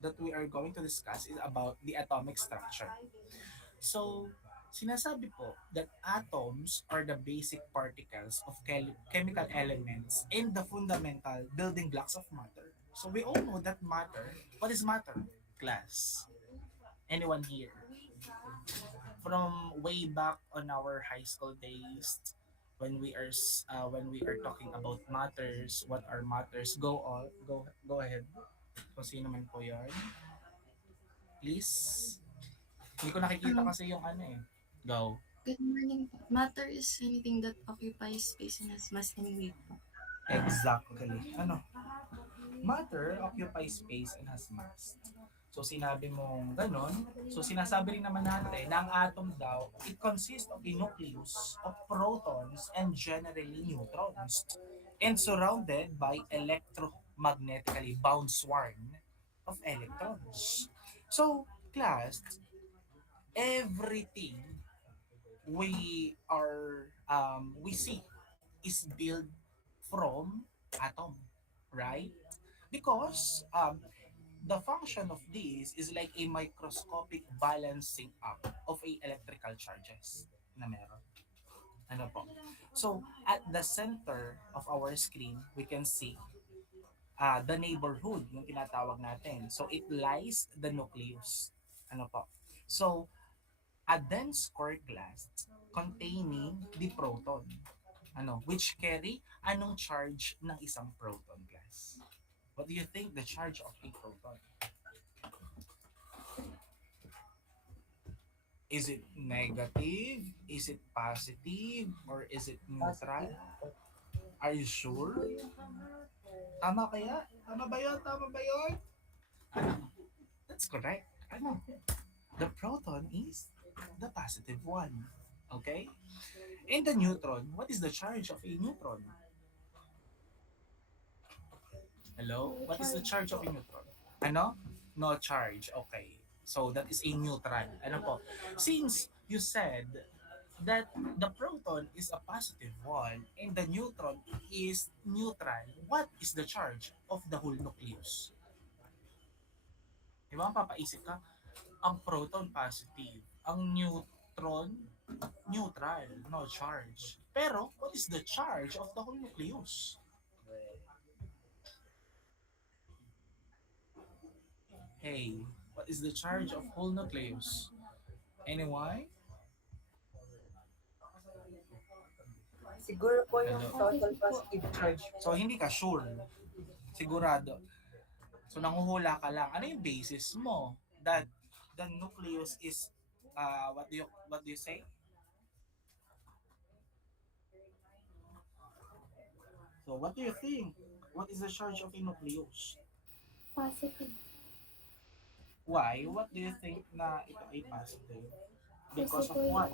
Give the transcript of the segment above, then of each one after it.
that we are going to discuss is about the atomic structure. So, sinasabi po that atoms are the basic particles of chemical elements and the fundamental building blocks of matter. So, we all know that matter. What is matter? Class. Anyone here? From way back on our high school days, when we are talking about matters, what are matters? Go ahead. Kung sino man po 'yan. Please. Hindi ko nakikita Um, kasi yung ano eh. Go. Good morning po. Matter is anything that occupies space and has mass and weight po. Exactly. Ano? Matter occupies space and has mass. So sinabi mong ganon, so sinasabi rin naman natin na ang atom daw, it consists of a nucleus of protons and generally neutrons and surrounded by electromagnetically bound swarm of electrons. So, class, everything we see is built from atom, right? Because the function of this is like a microscopic balancing up of a electrical charges na meron. Ano po? So, at the center of our screen, we can see the neighborhood, yung tinatawag natin. So, it lies the nucleus. Ano po? So, a dense core glass containing the proton. Ano, which carry anong charge ng isang proton gas? What do you think the charge of a proton? Is it negative? Is it positive? Or is it neutral? Positive po. Are you sure? Tama kaya? Tama ba yun? Tama ba yun? Ano? That's correct. Ano? The proton is the positive one. Okay? And the neutron, what is the charge of a neutron? Hello? No What is the charge charge of a po. neutron? Ano? No charge. Okay. So that is a neutral. Ano po? Since you said that the proton is a positive one and the neutron is neutral, what is the charge of the whole nucleus? Di ba? Papaisip ka, ang proton positive, ang neutron neutral, no charge. Pero, what is the charge of the whole nucleus? Hey, what is the charge of whole nucleus? Anyone? Siguro po yung Hello? total Positive po. positive charge So, po. hindi ka sure. Sigurado. So, nanguhula ka lang. Ano yung basis mo that the nucleus is, what do you say? So, what do you think? What is the charge of a nucleus? Positive Why? What do you think na ito ay positive? kasi Because po of what?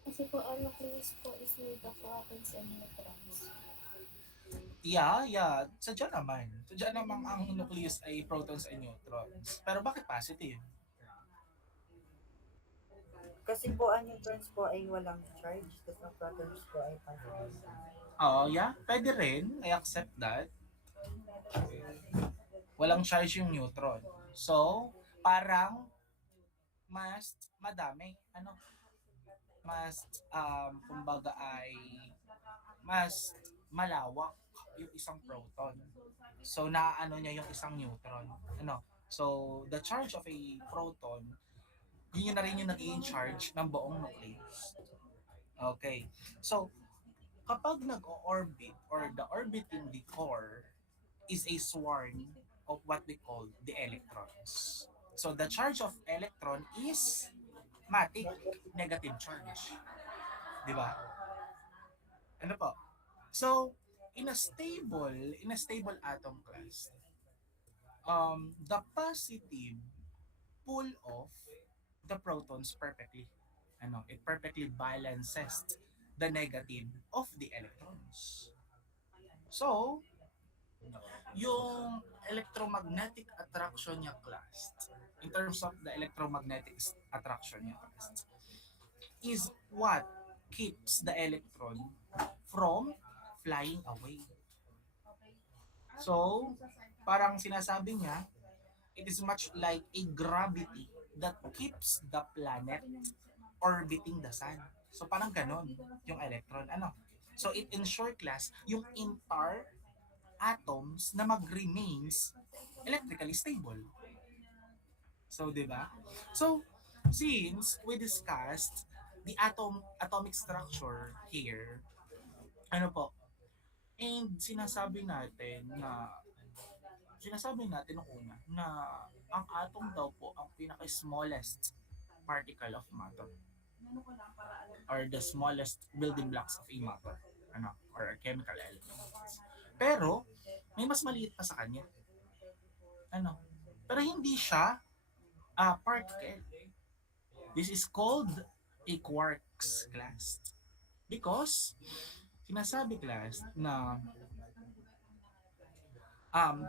kasi po ang nucleus po is made of protons and neutrons. Yeah, yeah. Sadya naman. Sadya namang ang nucleus ay protons and neutrons. Pero bakit positive? Kasi po ang neutrons po ay walang charge, tapos ang protons po ay positive. Oh, yeah. Pwede rin. I accept that. Walang charge yung neutron. So, parang mas madami. Ano? Mas, kumbaga ay mas malawak yung isang proton. So, naano niya yung isang neutron. Ano? So, the charge of a proton, yun na rin yung nagiging charge ng buong nucleus. Okay. So, kapag nag-orbit or the orbiting the core is a swarm of what we call the electrons. So, the charge of electron is matic, negative charge. Di ba? Ano po? So, in a stable atom class, the positive pull off the protons perfectly. Ano, it perfectly balances the negative of the electrons. So, yung electromagnetic attraction niya class, in terms of the electromagnetic attraction niya class, is what keeps the electron from flying away. So, parang sinasabi niya, It is much like a gravity that keeps the planet orbiting the sun. So parang ganon yung electron. Ano? So it ensure class yung entire atoms na mag-remains electrically stable. So, di ba? So, since we discussed the atomic structure here, ano po, and sinasabi natin nung una na ang atom daw po ang pinaka-smallest particle of matter or the smallest building blocks of a matter, ano, or a chemical element. Pero, may mas maliit pa sa kanya. Ano? Pero hindi siya particle. This is called a quarks class. Because, sinasabi class na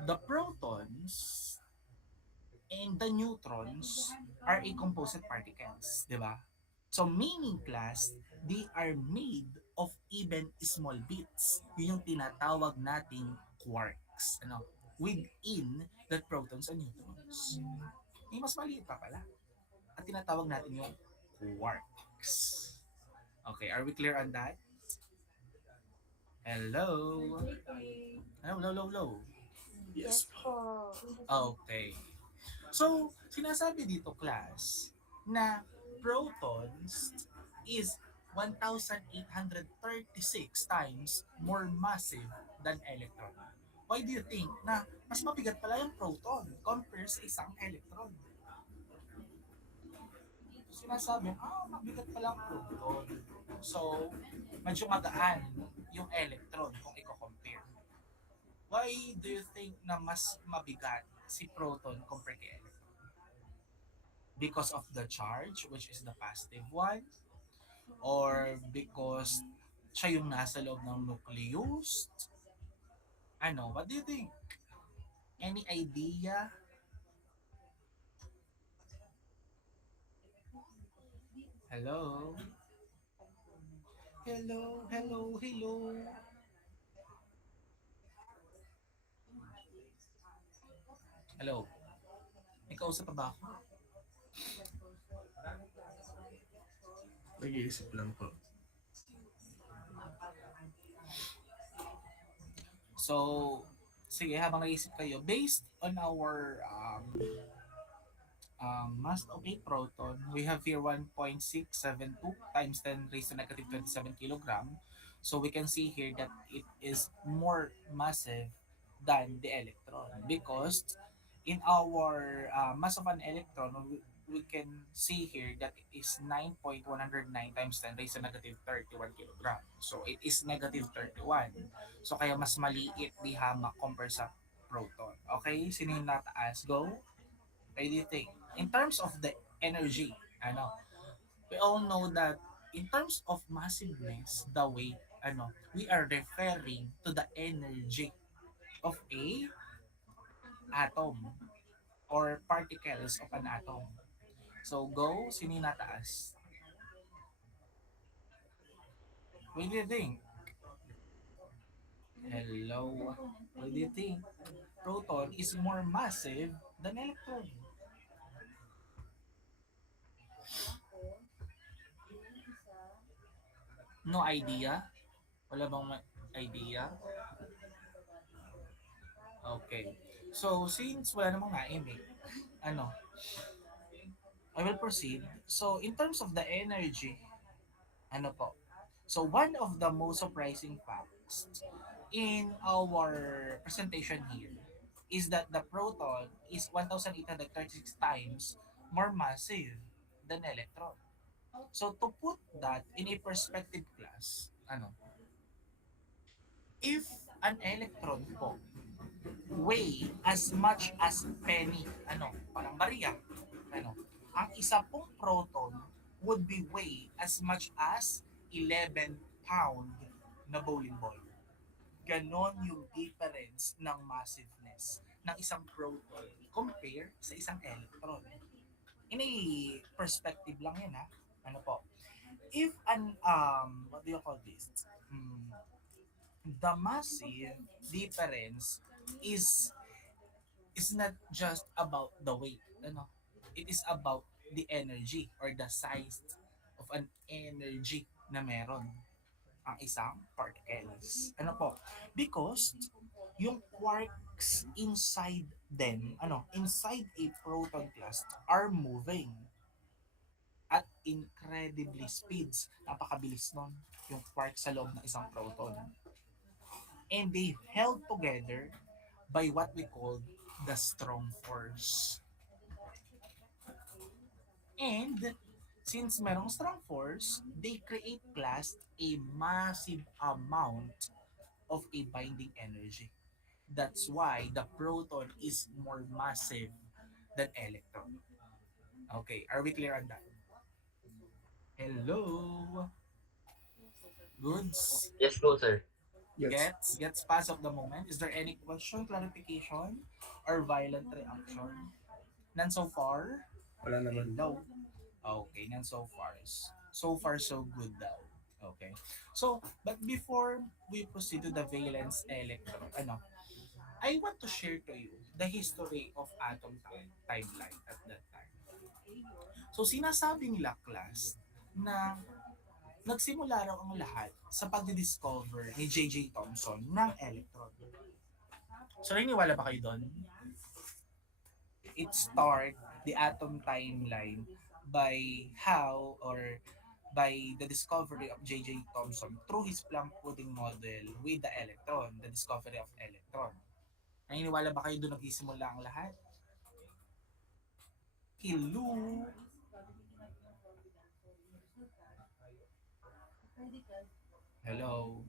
the protons and the neutrons are a composite particles, di ba? So meaning class, they are made of even small bits. Yun yung tinatawag nating quarks, ano? Within the protons and neutrons. May mas maliit pa pala. At tinatawag natin yung quarks. Okay, are we clear on that? Hello? Hello, hello, hello, hello. Yes po. Okay. So, sinasabi dito, class, na protons is 1,836 times more massive than electron. Why do you think na mas mabigat pala yung proton compared sa isang electron? Sinasabi, mabigat pala ang proton. So, medyo magaan yung electron kung i-compare. Why do you think na mas mabigat si proton compared kay electron? Because of the charge, which is the positive one, or because siya yung nasa loob ng nucleus? Ano, what do you think? Any idea? Hello? Hello, hello, hello. Hello? May kausap pa ba ako? Nag-iisip lang po. So, sige, habang nag-isip kayo, based on our mass of a proton, we have here 1.672 times 10 raised to negative 27 kilogram. So we can see here that it is more massive than the electron because in our mass of an electron, we can see here that it is 9.109 times 10 raised to negative 31 kilogram. So it is negative 31. So kaya mas maliit di hamak compare sa proton. Okay, sino yung nataas? Go. What do you think? In terms of the energy, ano, we all know that in terms of massiveness, the weight, ano, we are referring to the energy of a atom or particles of an atom. So go, sino yung nataas? What do you think? Hello? What do you think? Proton is more massive than electron. No idea? Wala bang idea? Okay. So, since wala namang naimik, ano, I will proceed. So, in terms of the energy, ano po? So, one of the most surprising facts in our presentation here is that the proton is 1,836 times more massive than electron. So, to put that in a perspective class, ano, if an electron po weigh as much as penny, ano, parang barya, ano, ang isa pong proton would be weigh as much as 11 pound na bowling ball. Ganon yung difference ng massiveness ng isang proton compare sa isang electron. In a perspective lang yan ha. Ano po? If an, what do you call this? The massive difference is is not just about the weight, ano? It is about the energy or the size of an energy na meron ang isang particles. Ano po? Because yung quarks inside them, inside a proton cluster are moving at incredibly speeds. Napakabilis nun yung quark sa loob ng isang proton. And they held together by what we call the strong force. And since merong strong force, they create plus a massive amount of a binding energy. That's why the proton is more massive than electron. Okay, are we clear on that? Hello? Goods? Yes po, sir. Yes. Gets pass of the moment? Is there any question, clarification, or violent reaction? None so far? Wala naman. Hello? Okay, none so far. So far, so good daw. Okay. So, but before we proceed to the valence electron, I want to share to you the history of atom timeline at that time. So, sinasabi nila, class, na nagsimula raw ang lahat sa pag-discover ni J.J. Thomson ng electron. So, naniniwala ba kayo doon? It start the atom timeline by how or by the discovery of J.J. Thomson through his plum pudding model with the electron, the discovery of electron. Naniniwala ba kayo doon nagsisimula ang lahat? Hello? Hello?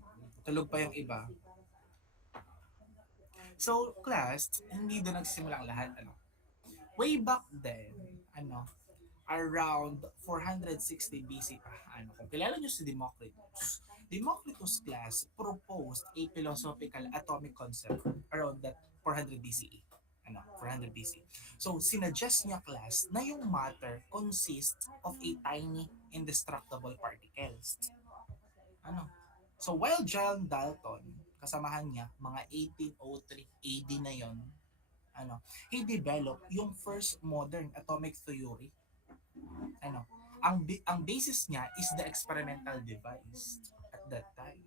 Tulog pa yung iba. So, class, hindi doon nagsisimula ang lahat. Way back then, around 460 BC pa. Kung kilala nyo si Democritus class proposed a philosophical atomic concept around that 400 BCE. 400 BC. So, sinuggest niya class na yung matter consists of a tiny indestructible particles. So, while John Dalton, kasamahan niya, mga 1803 AD na yon, he developed yung first modern atomic theory. Ang basis niya is the experimental device at that time.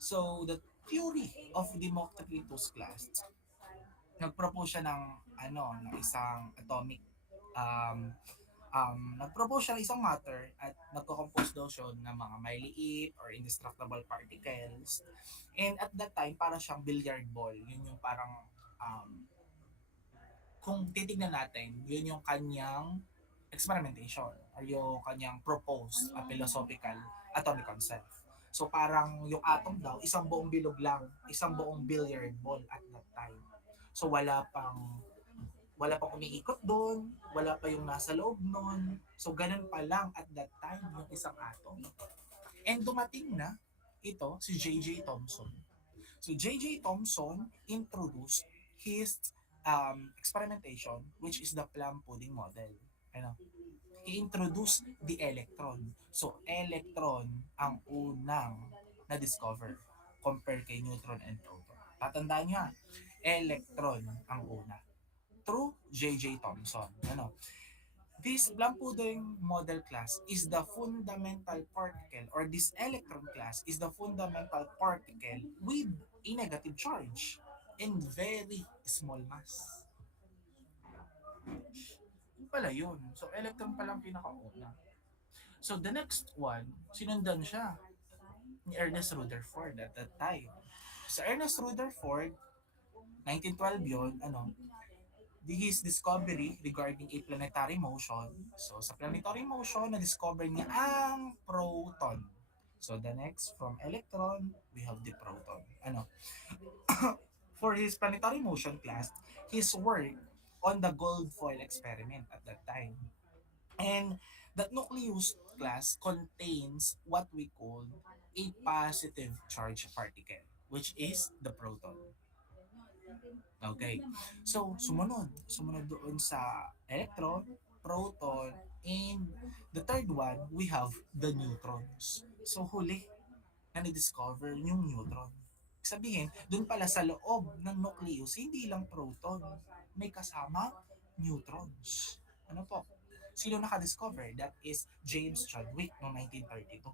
So, the theory of Democritus class, nagpropose siya ng isang atomic nagpropose siya ng isang matter at nagko-compose daw siya ng mga maliliit or indestructible particles. And at that time, parang siyang billiard ball. Yun yung parang, kung titignan natin, yun yung kanyang experimentation or yung kanyang proposed philosophical atomic concept. So parang yung atom daw, isang buong bilog lang, isang buong billiard ball at that time. So wala pang umiikot doon, wala pa yung nasa loob noon. So ganun pa lang at that time yung isang atom. And dumating na ito si J.J. Thomson. So J.J. Thomson introduced his experimentation, which is the plum pudding model. He introduced the electron. So electron ang unang na-discover compared kay neutron and proton. Tatandaan nyo, electron ang una through J.J. Thomson. This plum pudding model class is the fundamental particle, or this electron class is the fundamental particle with a negative charge and very small mass. Yun pala yun. So, electron pa lang pinakauna. So, the next one, sinundan siya ni Ernest Rutherford at that time. So, Ernest Rutherford, 1912 yun, his discovery regarding a planetary motion. So, sa planetary motion, na-discover niya ang proton. So, the next, from electron, we have the proton. For his planetary motion class, his work on the gold foil experiment at that time. And that nucleus class contains what we call a positive charge particle, which is the proton. Okay. So, sumunod doon sa electron, proton, and the third one, we have the neutrons. So, huli na na-discover yung neutron. Sabihin, dun pala sa loob ng nucleus, hindi lang proton, may kasama neutrons. Ano po? Sino naka-discover? That is James Chadwick noong 1932.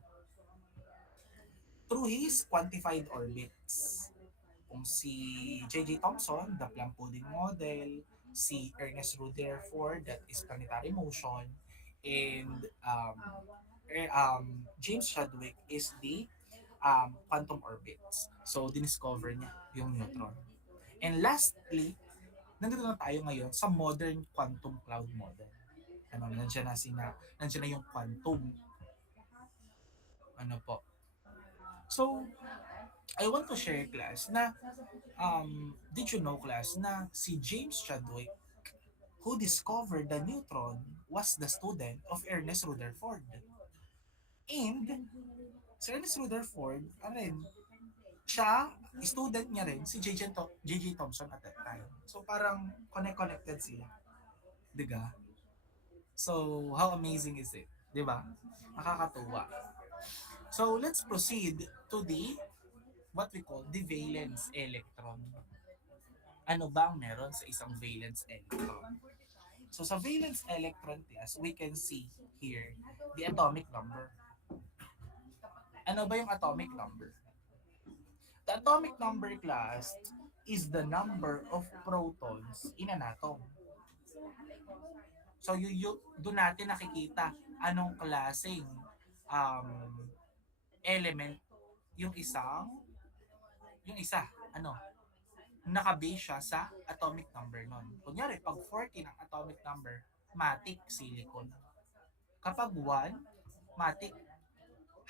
Through his quantified orbits. Kung si J.J. Thomson, the plum pudding model, si Ernest Rutherford, that is planetary motion, and James Chadwick is the quantum orbits. So, diniscover niya yung neutron. And lastly, nandito na tayo ngayon sa modern quantum cloud model. Nandiyan na yung quantum. Ano po? So, I want to share class na did you know class na si James Chadwick who discovered the neutron was the student of Ernest Rutherford. And si Ernest Rutherford, siya, student niya rin si J.J. Thomson at that time. So parang connected sila. Diba? So, how amazing is it? Diba? Nakakatuwa. So, let's proceed to the what we call the valence electron. Ano ba ang meron sa isang valence electron? So, sa valence electron class, we can see here the atomic number. Ano ba yung atomic number? The atomic number class is the number of protons in an atom. So doon natin nakikita anong klaseng um, element yung isa, nakabase siya sa atomic number nun. Kunyari, pag 14 ang atomic number, matic silicon. Kapag 1, matic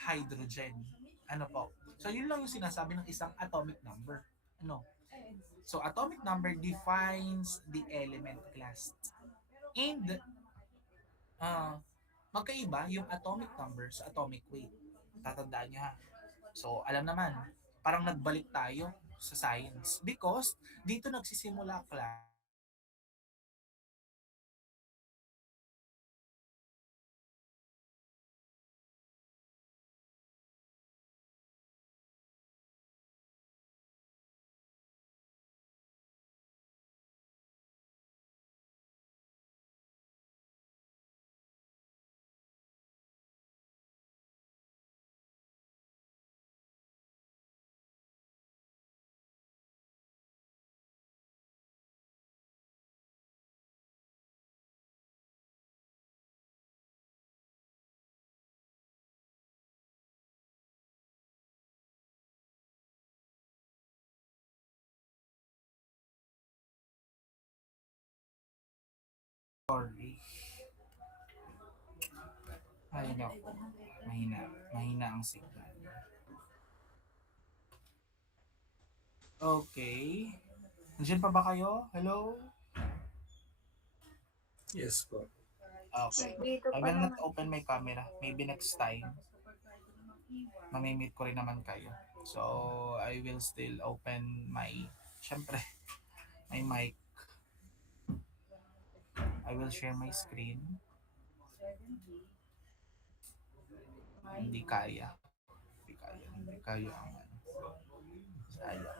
hydrogen. Ano po? So yun lang yung sinasabi ng isang atomic number. So atomic number defines the element class. And magkaiba yung atomic number sa atomic weight. Tatandaan nyo ha. So alam naman, parang nagbalik tayo sa science because dito nagsisimula class story. Ay nako, mahina ang signal. Okay. Nandiyan pa ba kayo? Hello? Yes po. Okay. Dito I pa will not naman. open my camera. Maybe next time. Mamimit ko rin naman kayo. So, I will still open syempre, my mic. I will share my screen. Hindi kaya. Hindi kaya ang sayang.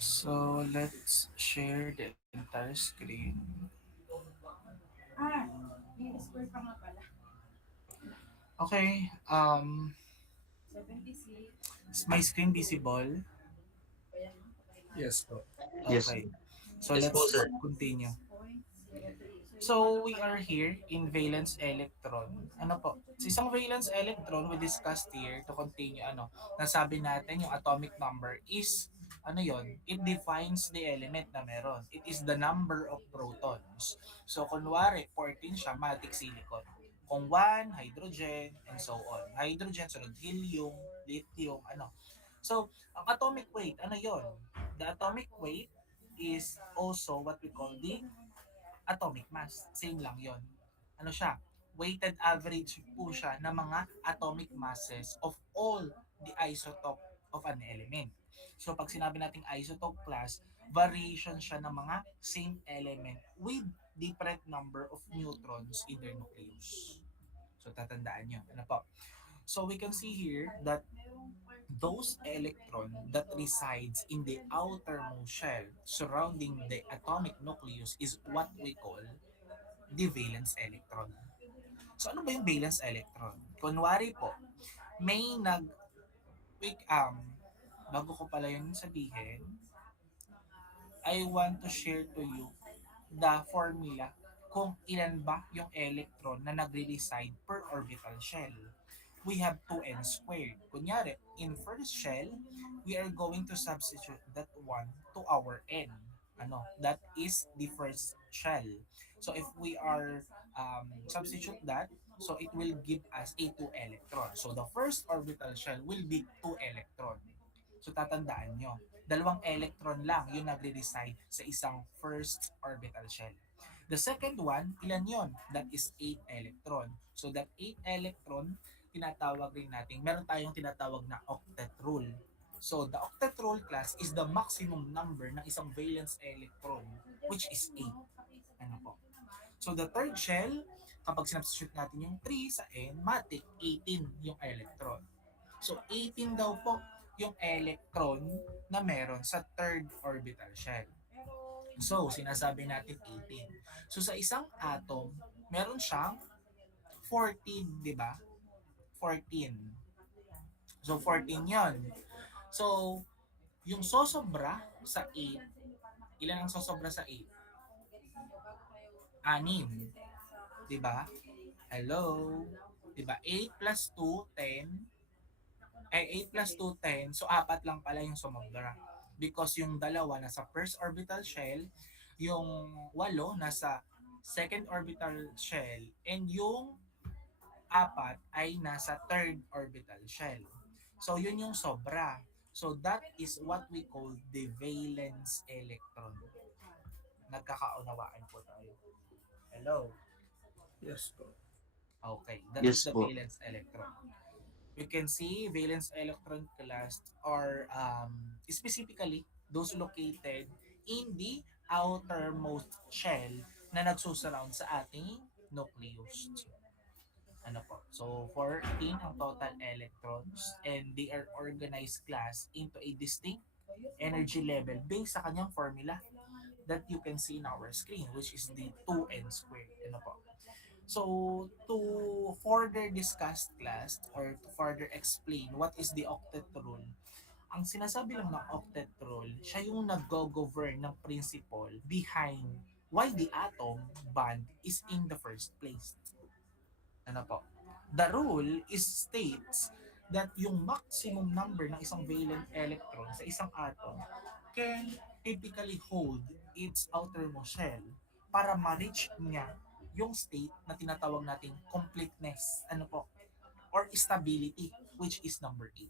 So, let's share the entire screen. Okay, is my screen visible? Yes po. Yes. Okay. So, Yes let's po, sir. continue. So, we are here in valence electron. Ano po? Sa isang valence electron, we discussed here to continue, nasabi natin yung atomic number is, it defines the element na meron. It is the number of protons. So, kunwari, 14 siya, matic silicon. Kung 1, hydrogen, and so on. Hydrogen, sunod helium, lithium, So, ang atomic weight, yon? The atomic weight is also what we call the atomic mass. Same lang yon. Siya? Weighted average po siya ng mga atomic masses of all the isotope of an element. So pag sinabi nating isotope class, variation siya ng mga same element with different number of neutrons in their nucleus. So tatandaan nyo. Ano po? So we can see here that those electron that resides in the outermost shell surrounding the atomic nucleus is what we call the valence electron. So ano ba yung valence electron? Kunwari po, may wait, bago ko pala yun sabihin, I want to share to you the formula kung ilan ba yung electron na nagre-reside per orbital shell. We have 2n squared. Kunyari, in first shell, we are going to substitute that one to our n. That is the first shell. So if we are substitute that, so it will give us a 2 electron. So the first orbital shell will be 2 electron. So tatandaan nyo, dalawang electron lang yung nagre-reside sa isang first orbital shell. The second one, ilan yon? That is 8 electron. So that 8 electron, tinatawag rin natin, meron tayong tinatawag na octet rule. So the octet rule class is the maximum number ng isang valence electron, which is 8. Ano po? So the third shell, kapag sinubstitute natin yung 3 sa n, matik 18 yung electron. So 18 daw po yung electron na meron sa third orbital shell. So sinasabi natin 18. So sa isang atom, meron siyang 14, di ba? 14. So 14 yon. So yung sosobra sa 8, ilan ang sosobra sa 8? 6. Di ba? Hello? Di ba? 8 plus 2, 10. 8 plus 2, 10. So, 4 lang pala yung sumobra. Because yung dalawa nasa first orbital shell, yung 8 nasa second orbital shell, and yung 4 ay nasa third orbital shell. So, yun yung sobra. So, that is what we call the valence electron. Nagkakaunawaan po tayo. Hello? Yes po. Okay, that Yes is the po. valence electron. You can see valence electron class are specifically those located in the outermost shell na nagsusurround sa ating nucleus. Ano po? So 14 ang total electrons, and they are organized class into a distinct energy level based sa kanyang formula that you can see in our screen, which is the 2n squared. Ano po? So, to further discuss class or to further explain what is the octet rule, ang sinasabi lang ng octet rule, siya yung nag-govern ng principle behind why the atom bond is in the first place. Ano po? The rule is states that yung maximum number ng isang valent electron sa isang atom can typically hold its outermost shell para ma-reach niya yung state na tinatawag nating completeness, ano po, or stability, which is number 8.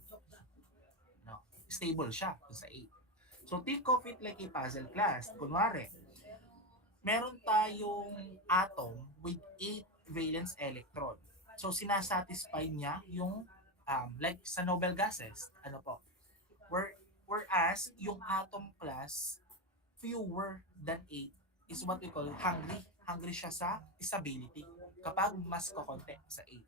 No? Stable siya sa 8. So think of it like a puzzle class. Kunwari, meron tayong atom with 8 valence electron. So sinasatisfy niya yung like sa noble gases, ano po. Whereas yung atom class fewer than 8 is what we call hungry. Hungry siya sa stability kapag mas kokonti sa 8.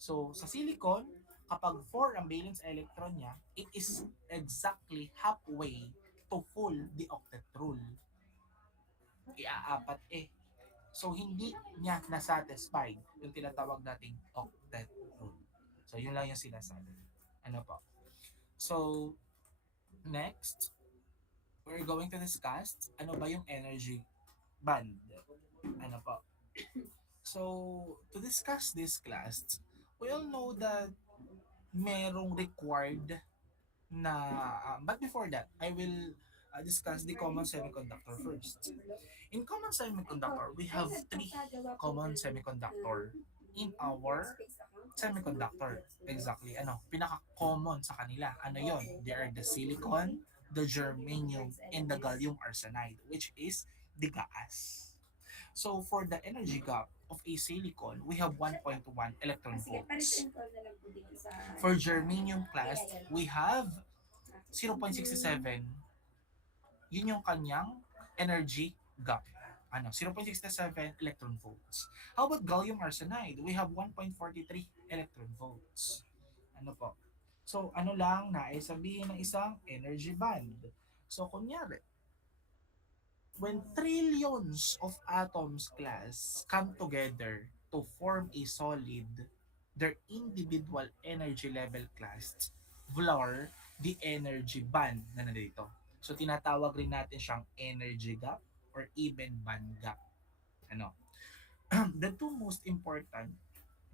So, sa silicon, kapag 4 ang valence electron niya, it is exactly halfway to full the octet rule. Iaapat eh. So, hindi niya nasatisfied yung tinatawag nating octet rule. So, yun lang yung sinasabi. Ano po? So, next, we're going to discuss ano ba yung energy band. Ano po? So, to discuss this class, we all know that merong required na, but before that, I will discuss the common semiconductor first. In common semiconductor, we have 3 common semiconductor in our semiconductor. Exactly, pinaka-common sa kanila. Ano yon? They are the silicon, the germanium, and the gallium arsenide, which is the GaAs. So for the energy gap of a silicon, we have 1.1 electron volts. For germanium class, we have 0.67. Yun yung kanyang energy gap. 0.67 electron volts. How about gallium arsenide? We have 1.43 electron volts. Ano po? So, ano lang naisabihin ng isang energy band? So, kunyari, when trillions of atoms class come together to form a solid, their individual energy level class blur the energy band na nandito. So tinatawag rin natin siyang energy gap or even band gap. Ano? The two most important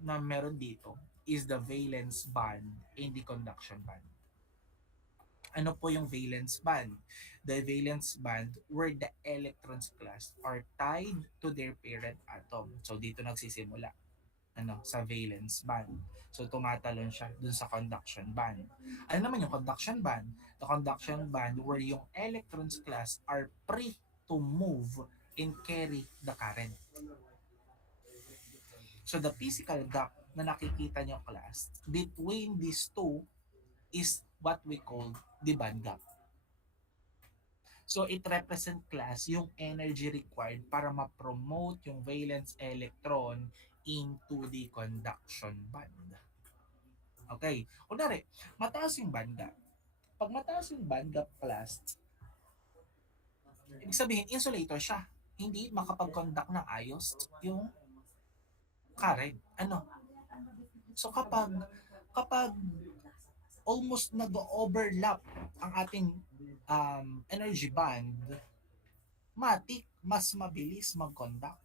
na meron dito is the valence band and the conduction band. Ano po yung valence band? The valence band where the electrons class are tied to their parent atom. So dito nagsisimula sa valence band. So tumatalon siya dun sa conduction band. Ano naman yung conduction band? The conduction band where yung electrons class are free to move and carry the current. So the physical gap na nakikita nyo class between these two is what we call the band gap. So it represent class yung energy required para ma-promote yung valence electron into the conduction band. Okay. Kunwari, mataas yung band gap. Pag mataas yung band gap class, ibig sabihin insulator siya. Hindi makapag-conduct ng ayos yung current. So kapag almost nag-overlap ang ating energy band, matik mas mabilis mag-conduct.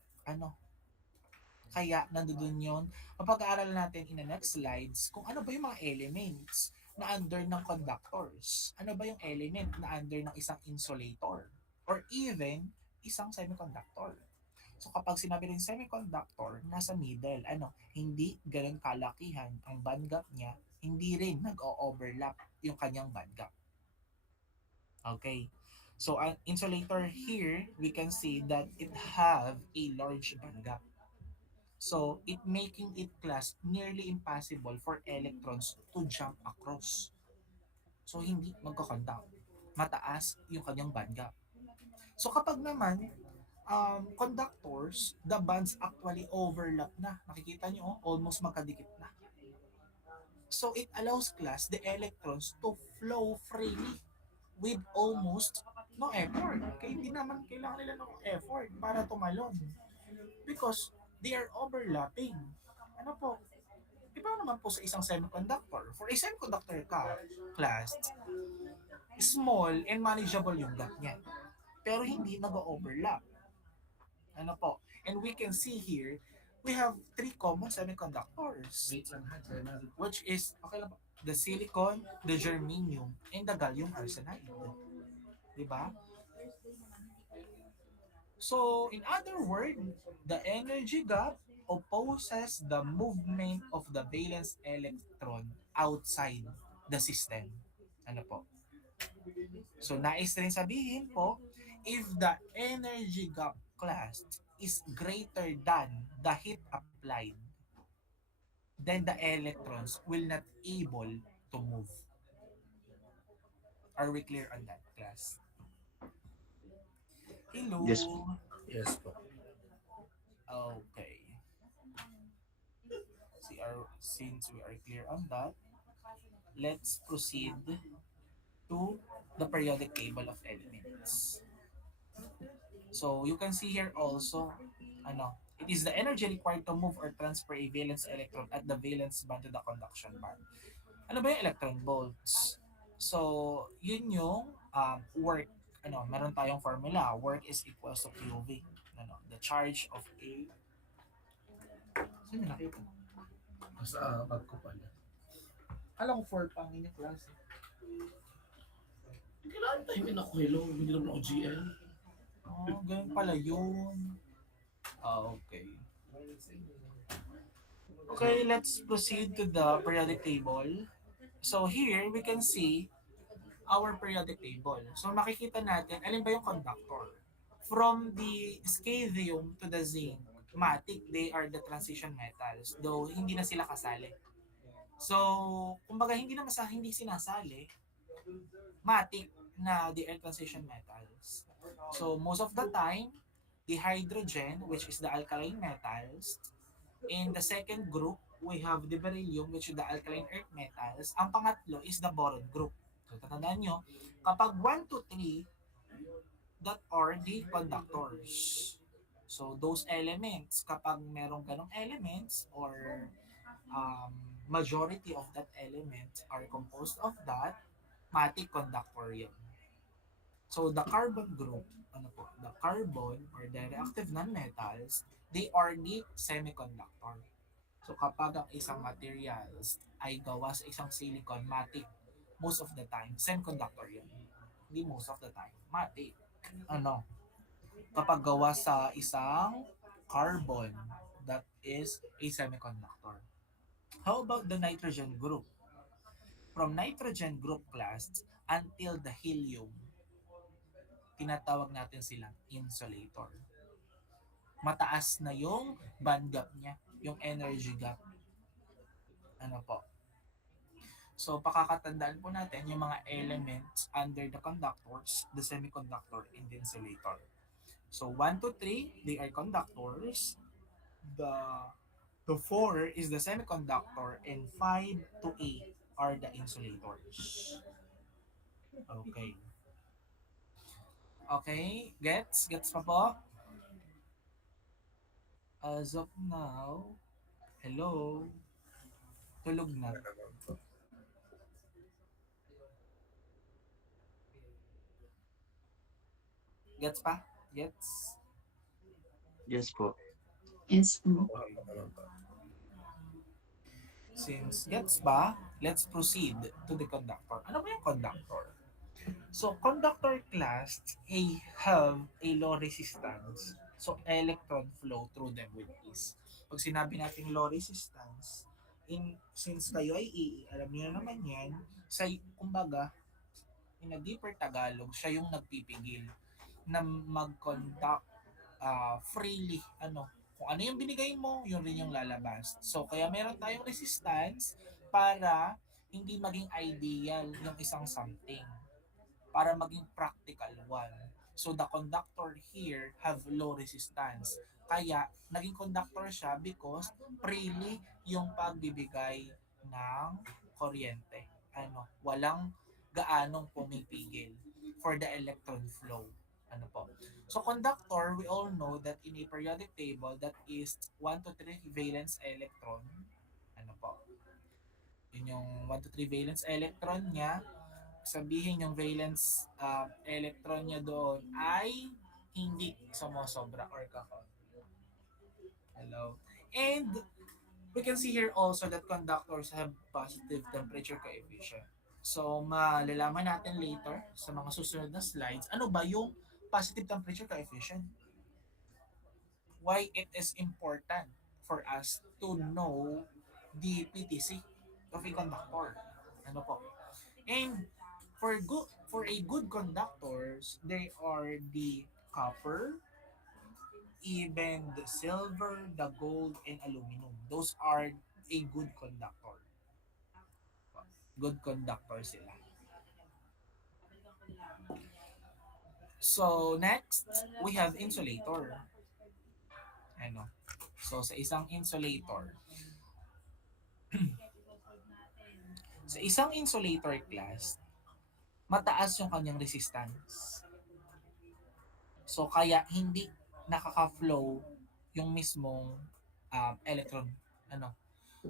Kaya nandoon yon. Mapag-aaral natin in the next slides kung ano ba yung mga elements na under ng conductors. Ano ba yung element na under ng isang insulator or even isang semiconductor. So kapag sinabi rin semiconductor, nasa middle, hindi ganun kalakihan ang band gap niya, hindi rin nag-o-overlap yung kanyang band gap. Okay. So ang insulator here, we can see that it have a large band gap. So it making it class nearly impossible for electrons to jump across. So hindi magkakonduct. Mataas yung kanyang band gap. So kapag naman conductors, the bands actually overlap na. Nakikita nyo, almost magkadikit na. So it allows class the electrons to flow freely with almost no effort. Kaya hindi naman kailangan nila ng effort para tumalon. Because they are overlapping. Iba naman po sa isang semiconductor. For a semiconductor class, small and manageable yung gap niya. Pero hindi nag-overlap. And we can see here, we have three common semiconductors. Which is, the silicon, the germanium, and the gallium arsenide. Diba? So, in other words, the energy gap opposes the movement of the valence electron outside the system. So, nais rin sabihin po, if the energy gap class is greater than the heat applied, then the electrons will not able to move. Are we clear on that, class? Hello. Yes. Yes po. Okay. Since we are clear on that, let's proceed to the periodic table of elements. So you can see here also, it is the energy required to move or transfer a valence electron at the valence band to the conduction band. Ano ba yung electron volts? So, yun yung work. Meron tayong formula. Work is equals to QV. The charge of a... Saan nyo nakita? Sa bag ko pala. Alam ko 4 pa ang inyong klase. Kailangan time ako, hello. Hindi naman ako GL. Ganun pala yun. Okay. Okay, let's proceed to the periodic table. So here, we can see our periodic table. So makikita natin, alin ba yung conductor? From the scandium to the zinc, matic, they are the transition metals, though hindi na sila kasali. So, kumbaga hindi sinasali, matic na they are transition metals. So, most of the time, the hydrogen, which is the alkaline metals, in the second group, we have the beryllium, which is the alkaline earth metals. Ang pangatlo is the boron group. So, tatandaan nyo, kapag 1 to 3, that are the conductors. So, those elements, kapag merong ganong elements or majority of that element are composed of that, matic conductor yun. So, the carbon group, the carbon or the reactive nonmetals, they are the semiconductor. So, kapag ang isang materials ay gawa sa isang silicon, matic, most of the time, semiconductor yun. Hindi most of the time, matic. Kapag gawa sa isang carbon, that is a semiconductor. How about the nitrogen group? From nitrogen group class until the helium, tinatawag natin silang insulator. Mataas na yung band gap niya, yung energy gap. So, pakakatandaan po natin yung mga elements under the conductors, the semiconductor, and the insulator. So, 1 to 3, they are conductors. The 4 is the semiconductor, and 5 to 8 are the insulators. Okay. Okay, gets? Gets pa po? As of now, hello? Tulog na. Gets pa? Gets? Yes po. Yes po. Since gets ba, let's proceed to the conductor. Ano ba yung conductor? So, conductor class have a low resistance. So, electron flow through them with ease. Pag sinabi natin low resistance, since kayo ay alam niyo na naman yan, kumbaga, in a deeper Tagalog, siya yung nagpipigil na mag-conduct freely. Kung ano yung binigay mo, yun rin yung lalabas. So, kaya meron tayong resistance para hindi maging ideal yung isang something. Para maging practical one. So, the conductor here have low resistance. Kaya, naging conductor siya because freely yung pagbibigay ng kuryente. Walang gaanong pumipigil for the electron flow. So, conductor, we all know that in a periodic table, that is 1 to 3 valence electron. Yun yung 1 to 3 valence electron niya. Sabihin yung valence electron niya doon ay hindi sumusobra or kakaunti. Hello? And we can see here also that conductors have positive temperature coefficient. So, malalaman natin later sa mga susunod na slides, ano ba yung positive temperature coefficient? Why it is important for us to know the PTC of a conductor. And for a good conductors, they are the copper, even the silver, the gold, and aluminum. Those are a good conductor. Good conductor sila. So, next, we have insulator. So, sa isang insulator, sa isang insulator class, mataas yung kanyang resistance. So, kaya hindi nakaka-flow yung mismong electron.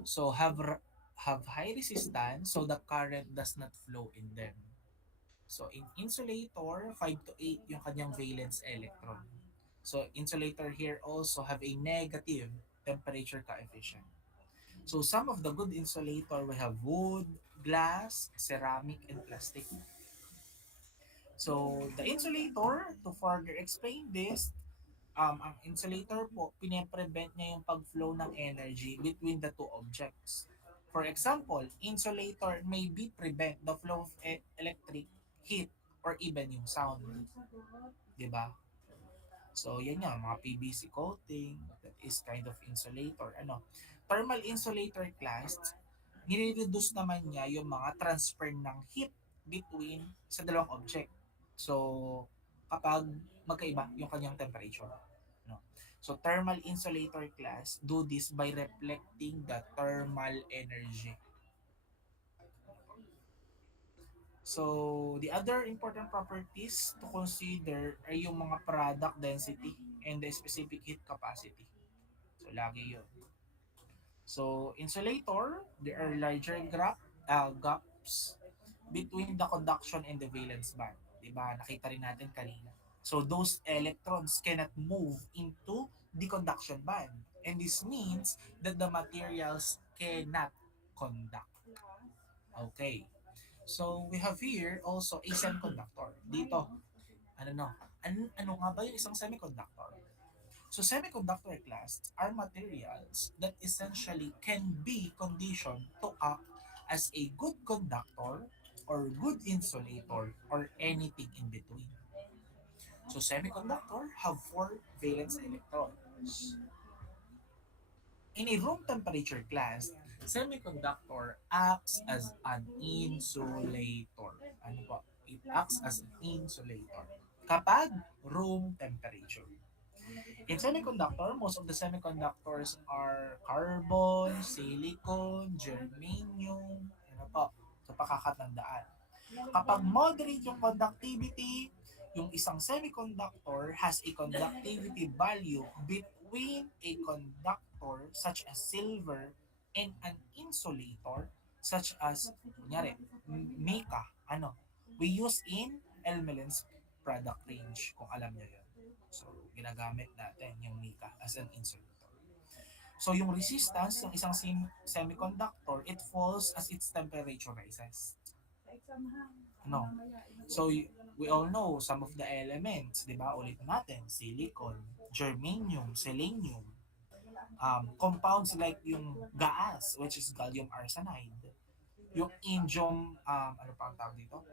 So, have high resistance so the current does not flow in them. So, in insulator, 5 to 8 yung kanyang valence electron. So, insulator here also have a negative temperature coefficient. So, some of the good insulator, we have wood, glass, ceramic, and plastic. So, the insulator, to further explain this, ang insulator po, pinaprevent niya yung pag-flow ng energy between the two objects. For example, insulator may be prevent the flow of electric heat or even yung sound. Diba? So, yan nga, mga PVC coating, that is kind of insulator. Thermal insulator class, nire-reduce naman niya yung mga transfer ng heat between sa dalawang object. So, kapag magkaiba yung kanyang temperature. No? So, thermal insulator class do this by reflecting the thermal energy. So, the other important properties to consider ay yung mga product density and the specific heat capacity. So, lagi yun. So, insulator, there are larger gaps between the conduction and the valence band. Diba? Nakita rin natin kanina. So, those electrons cannot move into the conduction band. And this means that the materials cannot conduct. Okay. So, we have here also a semiconductor. Dito, ano nga ba yung isang semiconductor? So, semiconductor class are materials that essentially can be conditioned to act as a good conductor or good insulator or anything in between. So, semiconductor have four valence electrons. In a room temperature class, semiconductor acts as an insulator. Ano po? It acts as an insulator kapag room temperature. In semiconductor, most of the semiconductors are carbon, silicon, germanium, ano po, sa pakakatandaan. Kapag moderate yung conductivity, yung isang semiconductor has a conductivity value between a conductor such as silver and an insulator such as, kunyari, mica, we use in Elmelen's product range, kung alam niyo yun. So, ginagamit natin yung mica as an insulator. So, yung resistance ng isang semiconductor, it falls as its temperature rises. No. So, we all know some of the elements, di ba? Ulit natin, silicon, germanium, selenium, compounds like yung gas, which is gallium arsenide, yung indium, ano pa ang tawag dito?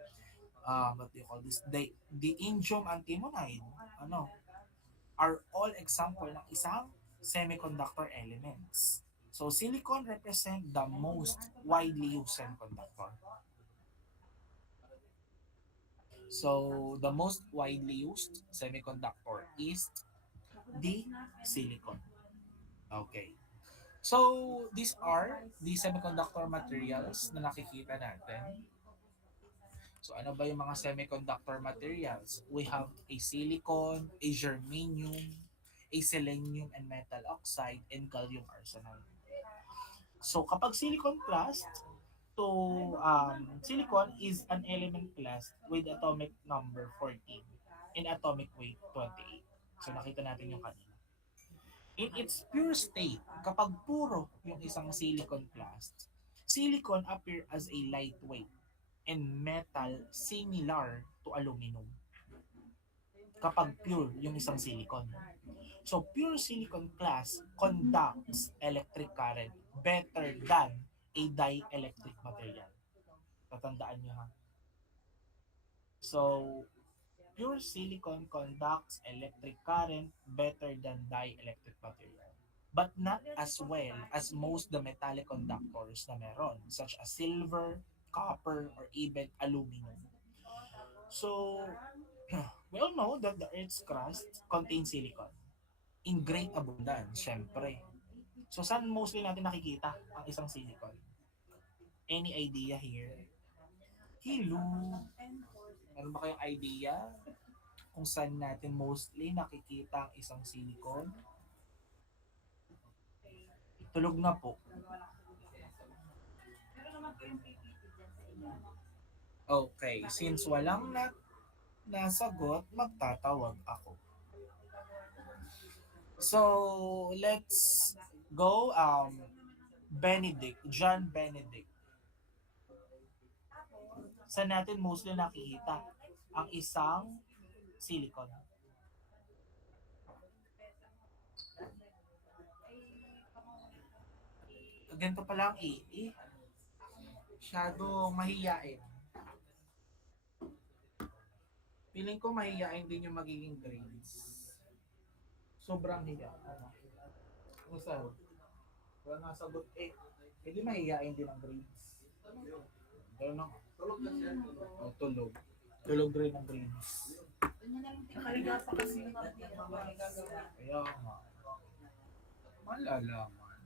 What do you call this? The indium antimonide, are all example ng isang semiconductor elements. So, silicon represent the most widely used semiconductor. So, the most widely used semiconductor is the silicon. Okay. So, these are the semiconductor materials na nakikita natin. So, ano ba yung mga semiconductor materials? We have a silicon, a germanium, a selenium and metal oxide, and gallium arsenide. So, kapag silicon class, silicon is an element class with atomic number 14 and atomic weight 28. So, nakita natin yung kanina. In its pure state, kapag puro yung isang silicon class, silicon appear as a lightweight and metal similar to aluminum. Kapag pure yung isang silicon. So, pure silicon class conducts electric current better than a dielectric material. Tatandaan nyo ha. So, pure silicon conducts electric current better than dielectric material, but not as well as most the metallic conductors na meron, such as silver, copper, or even aluminum. So, we all know that the Earth's crust contains silicon in great abundance, syempre. So, saan mostly natin nakikita ang isang silicon? Any idea here? Hello? Meron ba kayong idea kung saan natin mostly nakikita ang isang silicon? Tulog na po. Okay, since walang nasagot, magtatawag ako. So, let's go, John Benedict. Saan natin mostly nakikita ang isang silicon? Ganito pala ang AA. Masyado mahiyain. Feeling ko mahiyain din yung magiging grades. Sobrang hiya. Ano? Ano sir? Wala nasagot eh. Hindi mahihiyain din ang grades. Pero na. Oh, tulog. Tulog rin ang grades. Nakahiga pa kasi. Kaya nga. Malalaman.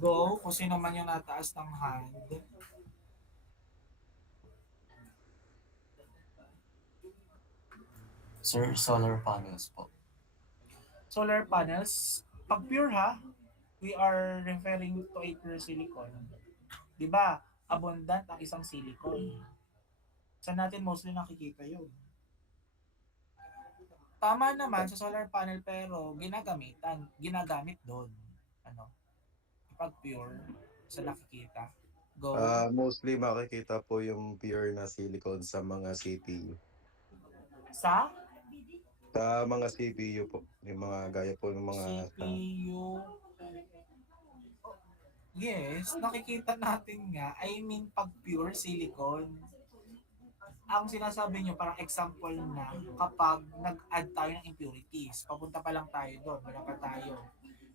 Go, kung sino man yung nataas ng hand. Sir, solar panels po. Solar panels, pag pure ha, we are referring to a pure silicon. Di ba? Abundant ang isang silicon. Saan natin mostly nakikita yun? Tama naman sa solar panel pero ginagamit doon. Ano? Pag pure, sa nakikita. Go. Mostly makikita po yung pure na silicone sa mga CPU. Sa Sa mga CPU po, yung mga gaya po ng mga CPU. Yes, nakikita natin nga. I mean, pag pure silicone, ang sinasabi nyo, parang example na kapag nag-add tayo ng impurities, papunta pa lang tayo doon, wala pa tayo.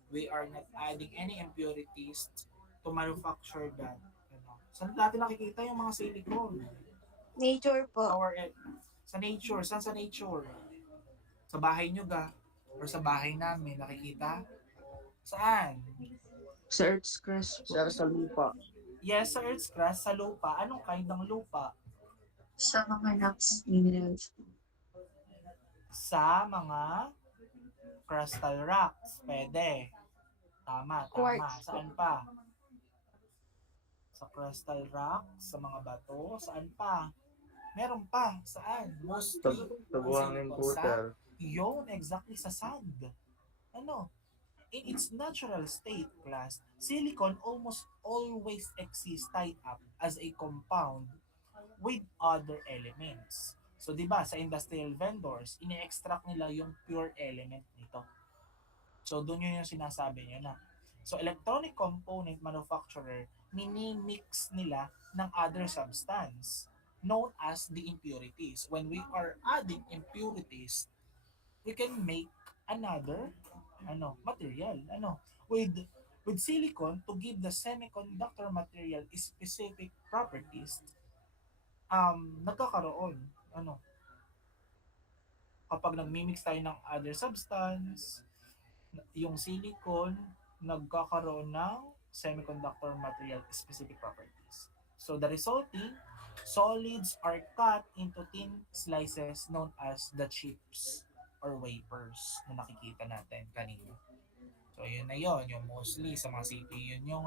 We are not adding any impurities to manufacture that. Ano. Saan natin nakikita yung mga silicone? Nature po. Sa nature. Saan sa nature? Sa bahay nyo ga? Or sa bahay namin, nakikita? Saan? Sa Earth's crust po. Sir, sa lupa. Yes, sa Earth's crust, sa lupa. Anong kind ng lupa? Sa mga rocks, minerals. Sa mga crustal rocks. Pwede. Tama. Quartz. Saan pa? Sa crustal rocks, sa mga bato. Saan pa? Meron pa. Saan? Mostly. Sa buhangin po, sir. Yun, exactly sa sand. Ano? In its natural state, class, silicon almost always exists tied up as a compound with other elements. So, di ba, sa industrial vendors, ini-extract nila yung pure element nito. So, doon yun yung sinasabi nyo na. So, electronic component manufacturer, mini-mix nila ng other substance known as the impurities. When we are adding impurities, we can make another material. With silicon to give the semiconductor material specific properties, nagkakaroon kapag nagmi-mix tayo ng other substance, yung silicon nagkakaroon ng semiconductor material specific properties. So the resulting solids are cut into thin slices known as the chips or wafers na nakikita natin kanina. So yun na yun, yung mostly sa mga CPU yun yung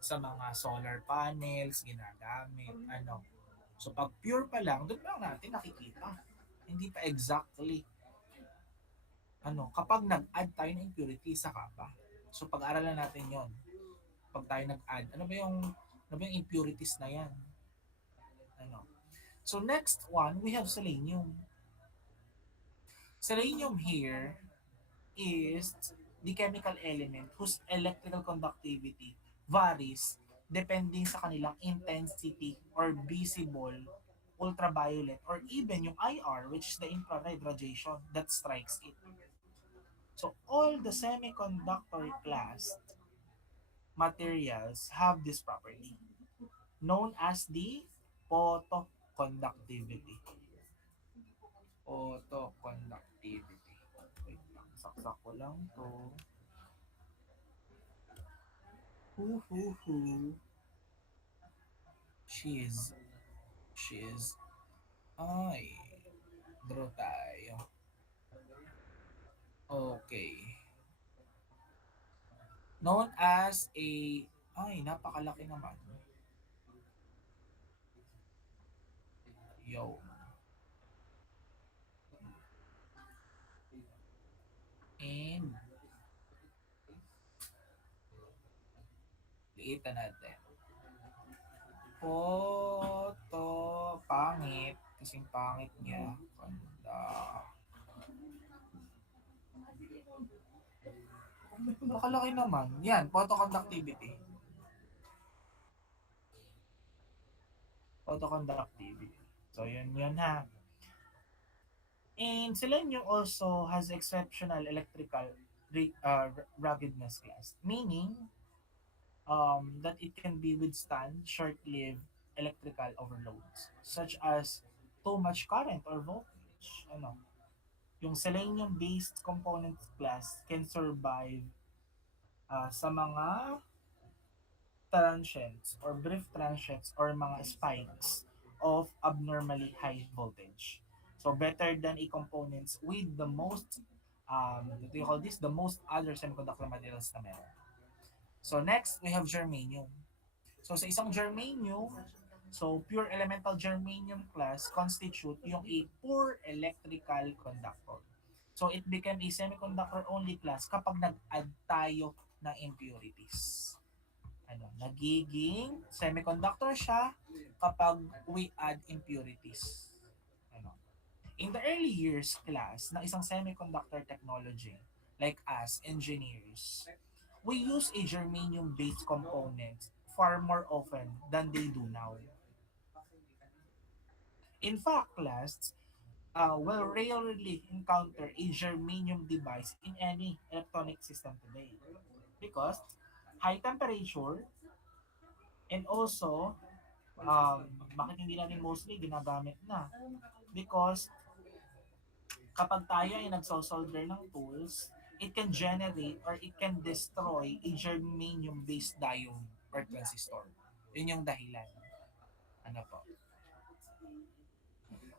sa mga solar panels ginagamit. So pag pure pa lang, doon lang natin nakikita. Hindi pa exactly. Kapag nag-add tayo ng impurity sa kapa. So pag-aralan natin yon. Pag tayo nag-add, ano ba yung impurities na yan? So next one, we have selenium. Selenium here is the chemical element whose electrical conductivity varies depending sa kanilang intensity or visible, ultraviolet, or even yung IR, which is the infrared radiation that strikes it. So all the semiconductor class materials have this property known as the photoconductivity. Photoconductivity. Wait lang, saksak ko lang to. She's. Ay, draw tayo. Okay. Known as a, napakalaki naman. Yo. And liitan natin. Pangit. Kasing pangit niya. Ganda. Nakalaki naman. Yan, photoconductivity. photoconductivity. So yun ha. And selenium also has exceptional electrical ruggedness class, meaning that it can be withstand short-lived electrical overloads, such as too much current or voltage. Yung selenium-based components class can survive sa mga transients or brief transients or mga spikes of abnormally high voltage. So better than a components with the most what do you call this? The most other semiconductor materials na meron. So next, we have germanium. So sa isang germanium, so pure elemental germanium class constitute yung a poor electrical conductor. So it became a semiconductor only class kapag nag-add tayo ng impurities. Nagiging semiconductor siya kapag we add impurities. In the early years class ng isang semiconductor technology, like us, engineers, we use a germanium-based component far more often than they do now. In fact, class, will rarely encounter a germanium device in any electronic system today because high temperature and also bakit hindi natin mostly ginagamit na because kapag tayo ay nagsosolder ng tools, it can generate or it can destroy a germanium-based diode or transistor. Yun yung dahilan. Po?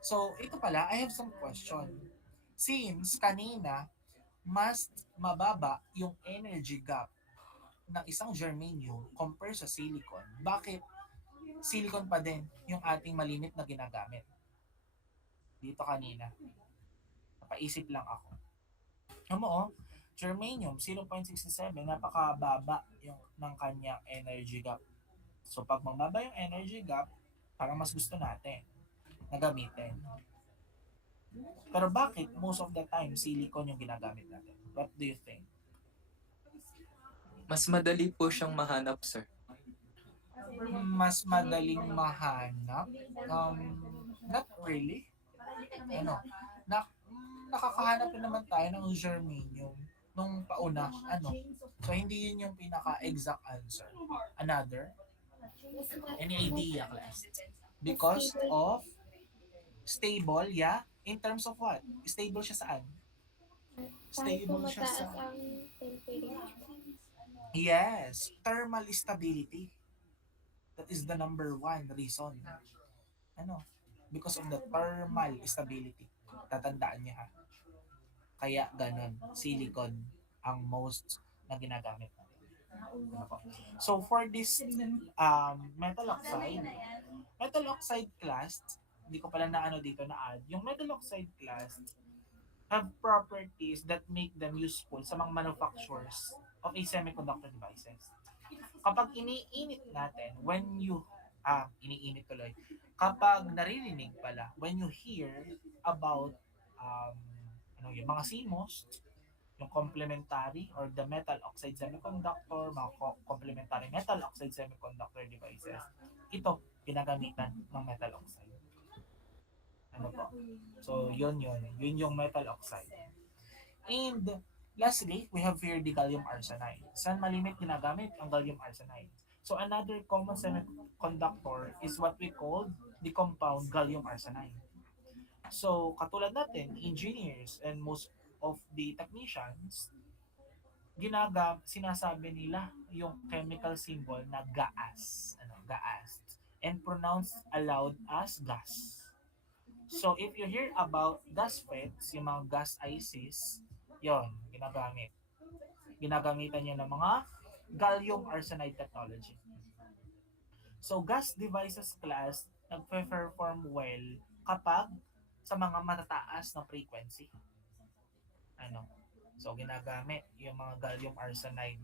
So, ito pala, I have some question. Since kanina, mas mababa yung energy gap ng isang germanium compare sa silicon, bakit silicon pa din yung ating malimit na ginagamit? Dito kanina. Napaisip lang ako. Germanium 0.67, napakababa yung ng kanyang energy gap. So pag mababa yung energy gap, parang mas gusto natin na gamitin. Pero bakit most of the time silicon yung ginagamit natin? What do you think? Mas madali po siyang mahanap, sir. Mas madaling mahanap? Not really. Nakakahanap din naman tayo ng germanium nung pauna. So hindi yun yung pinaka-exact answer. Another? Any idea, class? Because of stable, yeah? In terms of what? Stable siya saan? Kahit po Stable siya mataas sa... ang temperature. Yes, thermal stability. That is the number one reason. Because of the thermal stability. Tatandaan niya ha. Kaya ganon, silicon ang most na ginagamit natin. So for this metal oxide class, hindi ko pala na dito na add. Yung metal oxide class have properties that make them useful sa mga manufacturers of a semiconductor devices. Kapag iniinit natin, kapag naririnig pala, when you hear about yung mga CMOS, yung complementary or the metal oxide semiconductor, mga complementary metal oxide semiconductor devices, ito, pinagamitan ng metal oxide. So, yun yung metal oxide. And lastly, we have here the gallium arsenide. Saan malimit ginagamit ang gallium arsenide? So another common semiconductor is what we call the compound gallium arsenide. So katulad natin, engineers and most of the technicians, sinasabi nila yung chemical symbol na gas, gas, and pronounced aloud as gas. So if you hear about gas FETs, yung mga gas ICs, yon ginagamit. Ginagamitan niya ng mga gallium arsenide technology. So gas devices class nagpe-perform well kapag sa mga matataas na frequency. So ginagamit yung mga gallium arsenide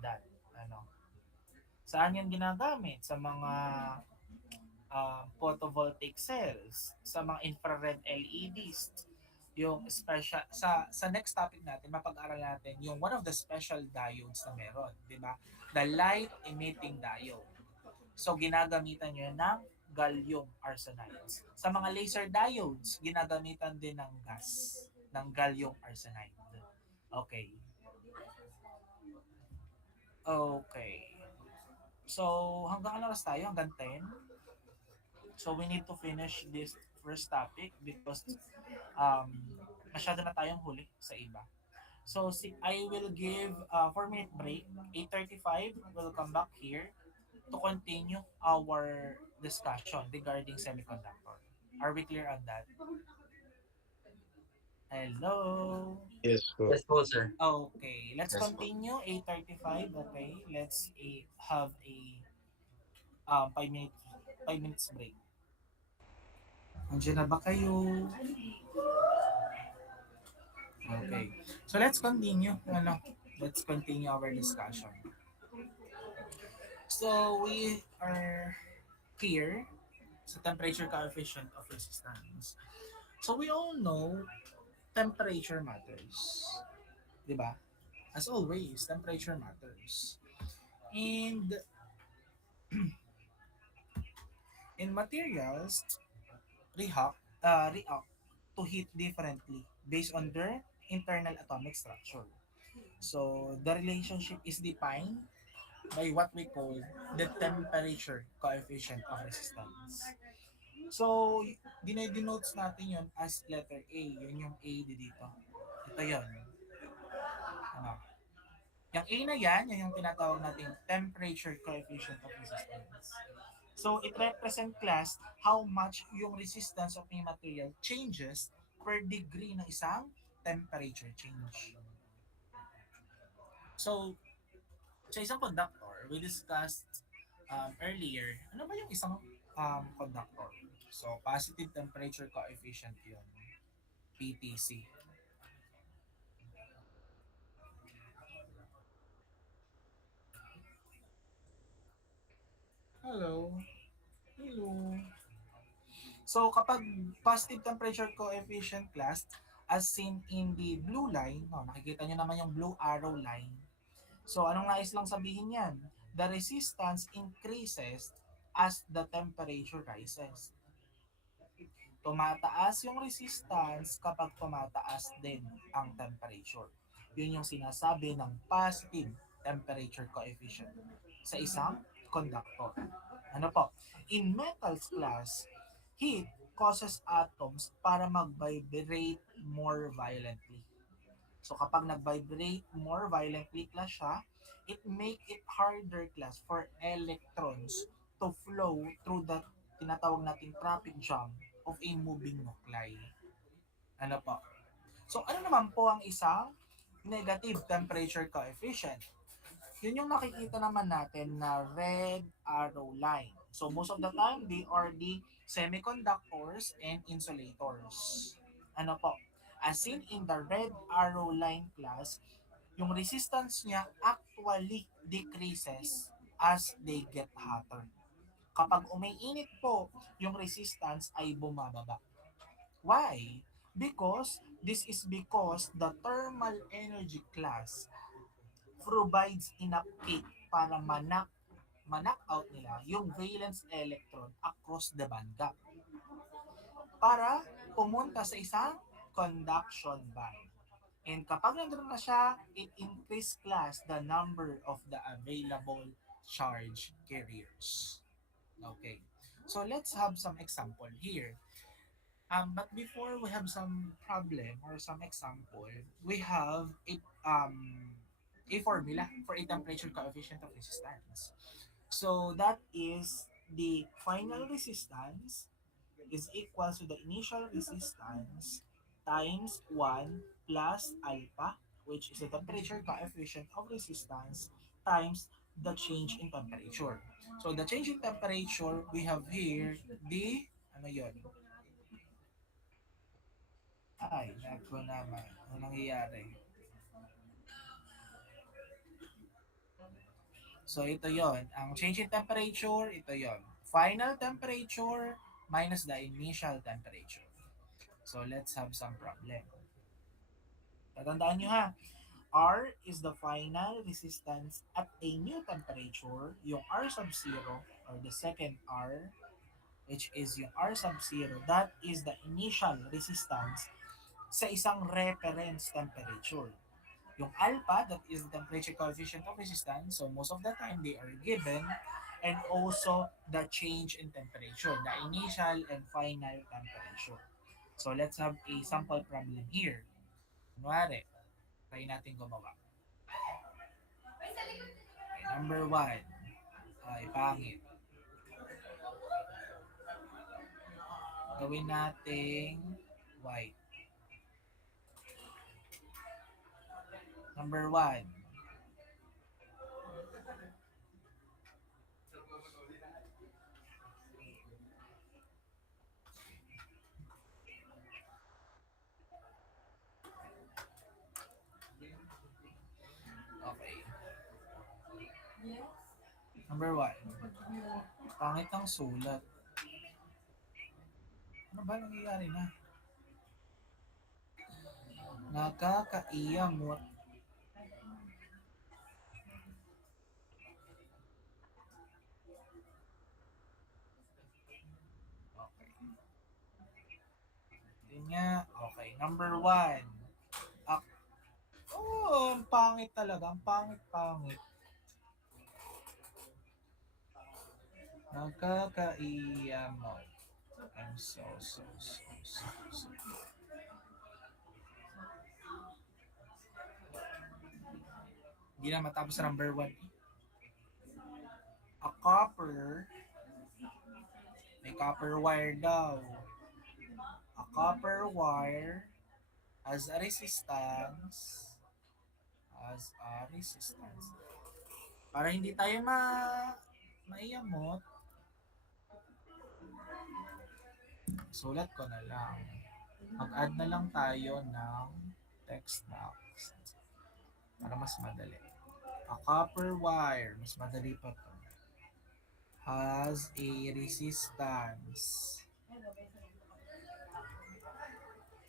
Saan yan ginagamit? Sa mga photovoltaic cells, sa mga infrared LEDs, yung special sa next topic natin mapag-aral natin yung one of the special diodes na meron, di ba? The light emitting diode. So ginagamitan niyo ng gallium arsenide. Sa mga laser diodes, ginagamitan din ng gas ng gallium arsenide. Okay. Okay. So, hanggang ano oras tayo? Hanggang 10? So, we need to finish this first topic because um, masyado na tayong huli sa iba. So, I will give a 4-minute break. 8:35, we'll come back here to continue our discussion regarding semiconductor. Are we clear on that? Hello? Yes po. Yes po, sir. Okay, let's Yes po. continue. 8:35, okay? Let's have a 5 minutes break. Andiyan na ba kayo? Okay. So let's continue. Let's continue our discussion. So we are here sa temperature coefficient of resistance. So we all know temperature matters. 'Di ba? As always, temperature matters. And in materials, react to heat differently based on their internal atomic structure. So the relationship is defined by what we call the temperature coefficient of resistance. So, dinedenotes natin yon as letter A. Yun yung A dito. Ito yon. Ano? Yung A na yan yung tinatawag nating temperature coefficient of resistance. So, it represent class how much yung resistance of a material changes per degree ng isang temperature change. So, sa isang conductor, we discussed earlier, ano ba yung isang conductor? So, positive temperature coefficient yun. PTC. Hello. Hello. So, kapag positive temperature coefficient class, as seen in the blue line, no, nakikita nyo naman yung blue arrow line. So, anong nais lang sabihin yan? The resistance increases as the temperature rises. Tumataas yung resistance kapag tumataas din ang temperature. Yun yung sinasabi ng positive temperature coefficient sa isang conductor. Ano po? In metals class, heat causes atoms para mag-vibrate more violently. So kapag nag-vibrate more violently class siya, it make it harder class for electrons to flow through the tinatawag nating traffic jam of a moving nuclei. Ano po? So ano naman po ang isang negative temperature coefficient? Yun yung nakikita naman natin na red arrow line. So most of the time, they are the semiconductors and insulators. Ano po? As seen in the red arrow line class, yung resistance niya actually decreases as they get hotter. Kapag umiinit po, yung resistance ay bumababa. Why? Because the thermal energy class provides enough heat para knock out nila yung valence electron across the band gap para pumunta sa isang conduction band. And kapag nandun na siya, it increase class the number of the available charge carriers. Okay. So let's have some example here. But before we have some problem or some example, we have a formula for a temperature coefficient of resistance. So that is the final resistance is equal to the initial resistance times 1 plus alpha, which is the temperature coefficient of resistance, times the change in temperature. So the change in temperature, we have here the, ano yun? Ay, nako naman. Ano nangyayari? So ito yon. Ang change in temperature, ito yon. Final temperature minus the initial temperature. So let's have some problem. Tatandaan nyo ha, R is the final resistance at a new temperature, yung R sub 0 or the second R, which is yung R sub 0, that is the initial resistance sa isang reference temperature. Yung alpha, that is the temperature coefficient of resistance, so most of the time they are given, and also the change in temperature, the initial and final temperature. So let's have a sample problem here. Kunwari, try natin gumawa. Okay, number 1, ay pangit. Gawin nating white. Number 1. Okay. Number 1. Pangit ang sulat. Ano ba nangyayari na? Nakakaiyamot. Okay. Yun nga. Okay. Number 1. Oh, ang pangit talaga. Ang pangit-pangit. Nakakaiyamot. I'm so. Hindi na matapos sa number 1. A copper, may copper wire daw. A copper wire has a resistance. Para hindi tayo maiyamot, sulat ko na lang. Mag-add na lang tayo ng text box para mas madali. A copper wire, mas madali pa to, has a resistance.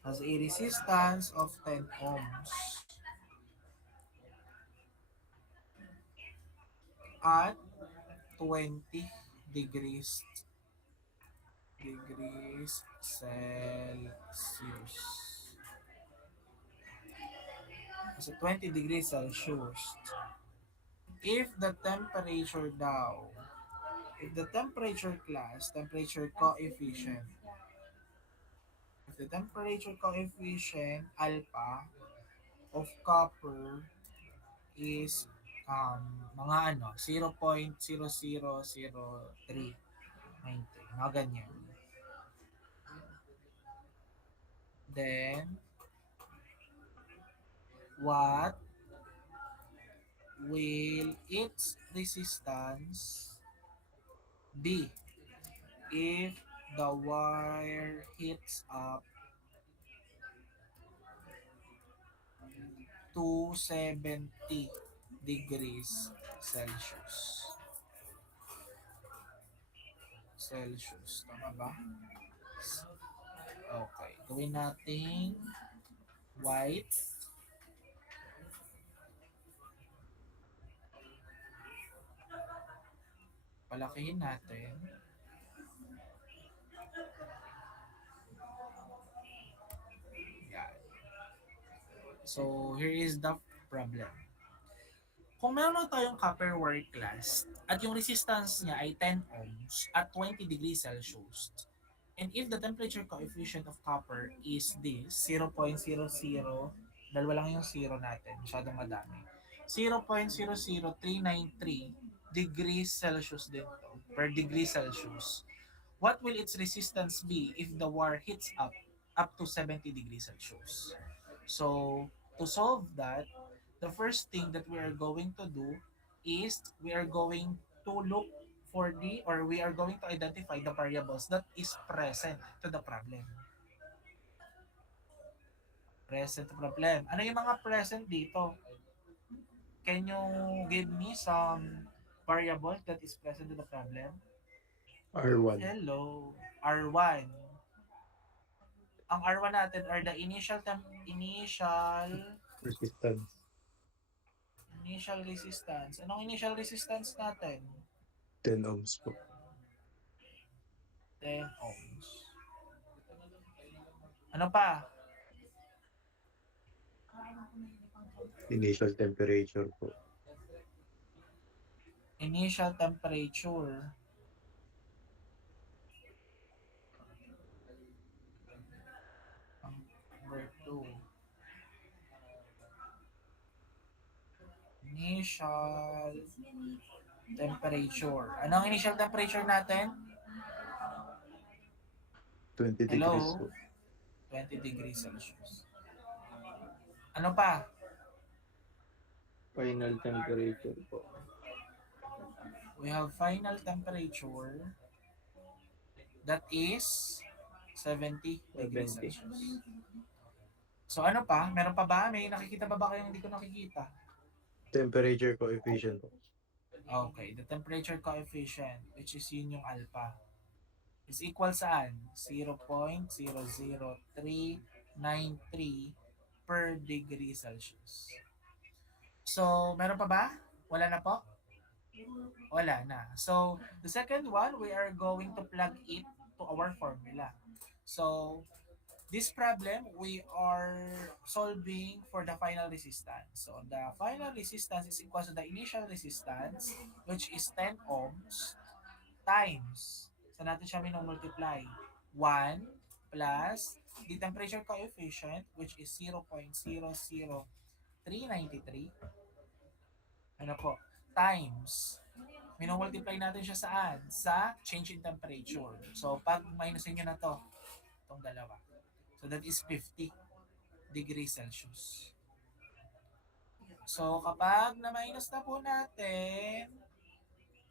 Has a resistance of 10 ohms at 20 degrees Celsius. So 20 degrees Celsius. If the temperature daw, if the temperature class, temperature coefficient, if the temperature coefficient alpha of copper is mga 0.0003, mga ganyan. Then, what will its resistance be if the wire heats up to 70 degrees Celsius? Tama ba? Okay. Gawin natin white. Palakihin natin. Yan. So, here is the problem. Kung meron tayong copper wire class at yung resistance niya ay 10 ohms at 20 degrees Celsius, and if the temperature coefficient of copper is this, 0.00, dalawa lang yung 0 natin, masyadong madami, 0.00393 degrees Celsius din to, per degree Celsius, what will its resistance be if the wire heats up to 70 degrees Celsius? So, to solve that, the first thing that we are going to do is we are going to look for we are going to identify the variables that is present to the problem. Present problem. Ano yung mga present dito? Can you give me some variables that is present to the problem? R1. Hello. R1. Ang R1 natin are the initial resistance. Anong initial resistance natin? 10 ohms po. 10 ohms. Ano pa? Initial temperature po. Initial temperature. Number 2. Initial temperature. Anong initial temperature natin? 20 Hello? degrees po. 20 degrees Celsius. Ano pa? Final temperature po. We have final temperature that is 70 degrees 70. Celsius. So ano pa? Meron pa ba? May nakikita ba kayong hindi ko nakikita? Temperature coefficient po. Okay, the temperature coefficient, which is yun yung alpha, is equal saan? 0.00393 per degree Celsius. So, meron pa ba? Wala na po? Wala na. So, the second one, we are going to plug it to our formula. So, this problem, we are solving for the final resistance. So, the final resistance is equal to the initial resistance, which is 10 ohms, times, so natin siya minumultiply, 1 plus the temperature coefficient, which is 0.00393, ano po, times, minumultiply natin siya saan? Sa change in temperature. So, pag minusin nyo na to, itong dalawa. So, that is 50 degrees Celsius. So, kapag na-minus na po natin,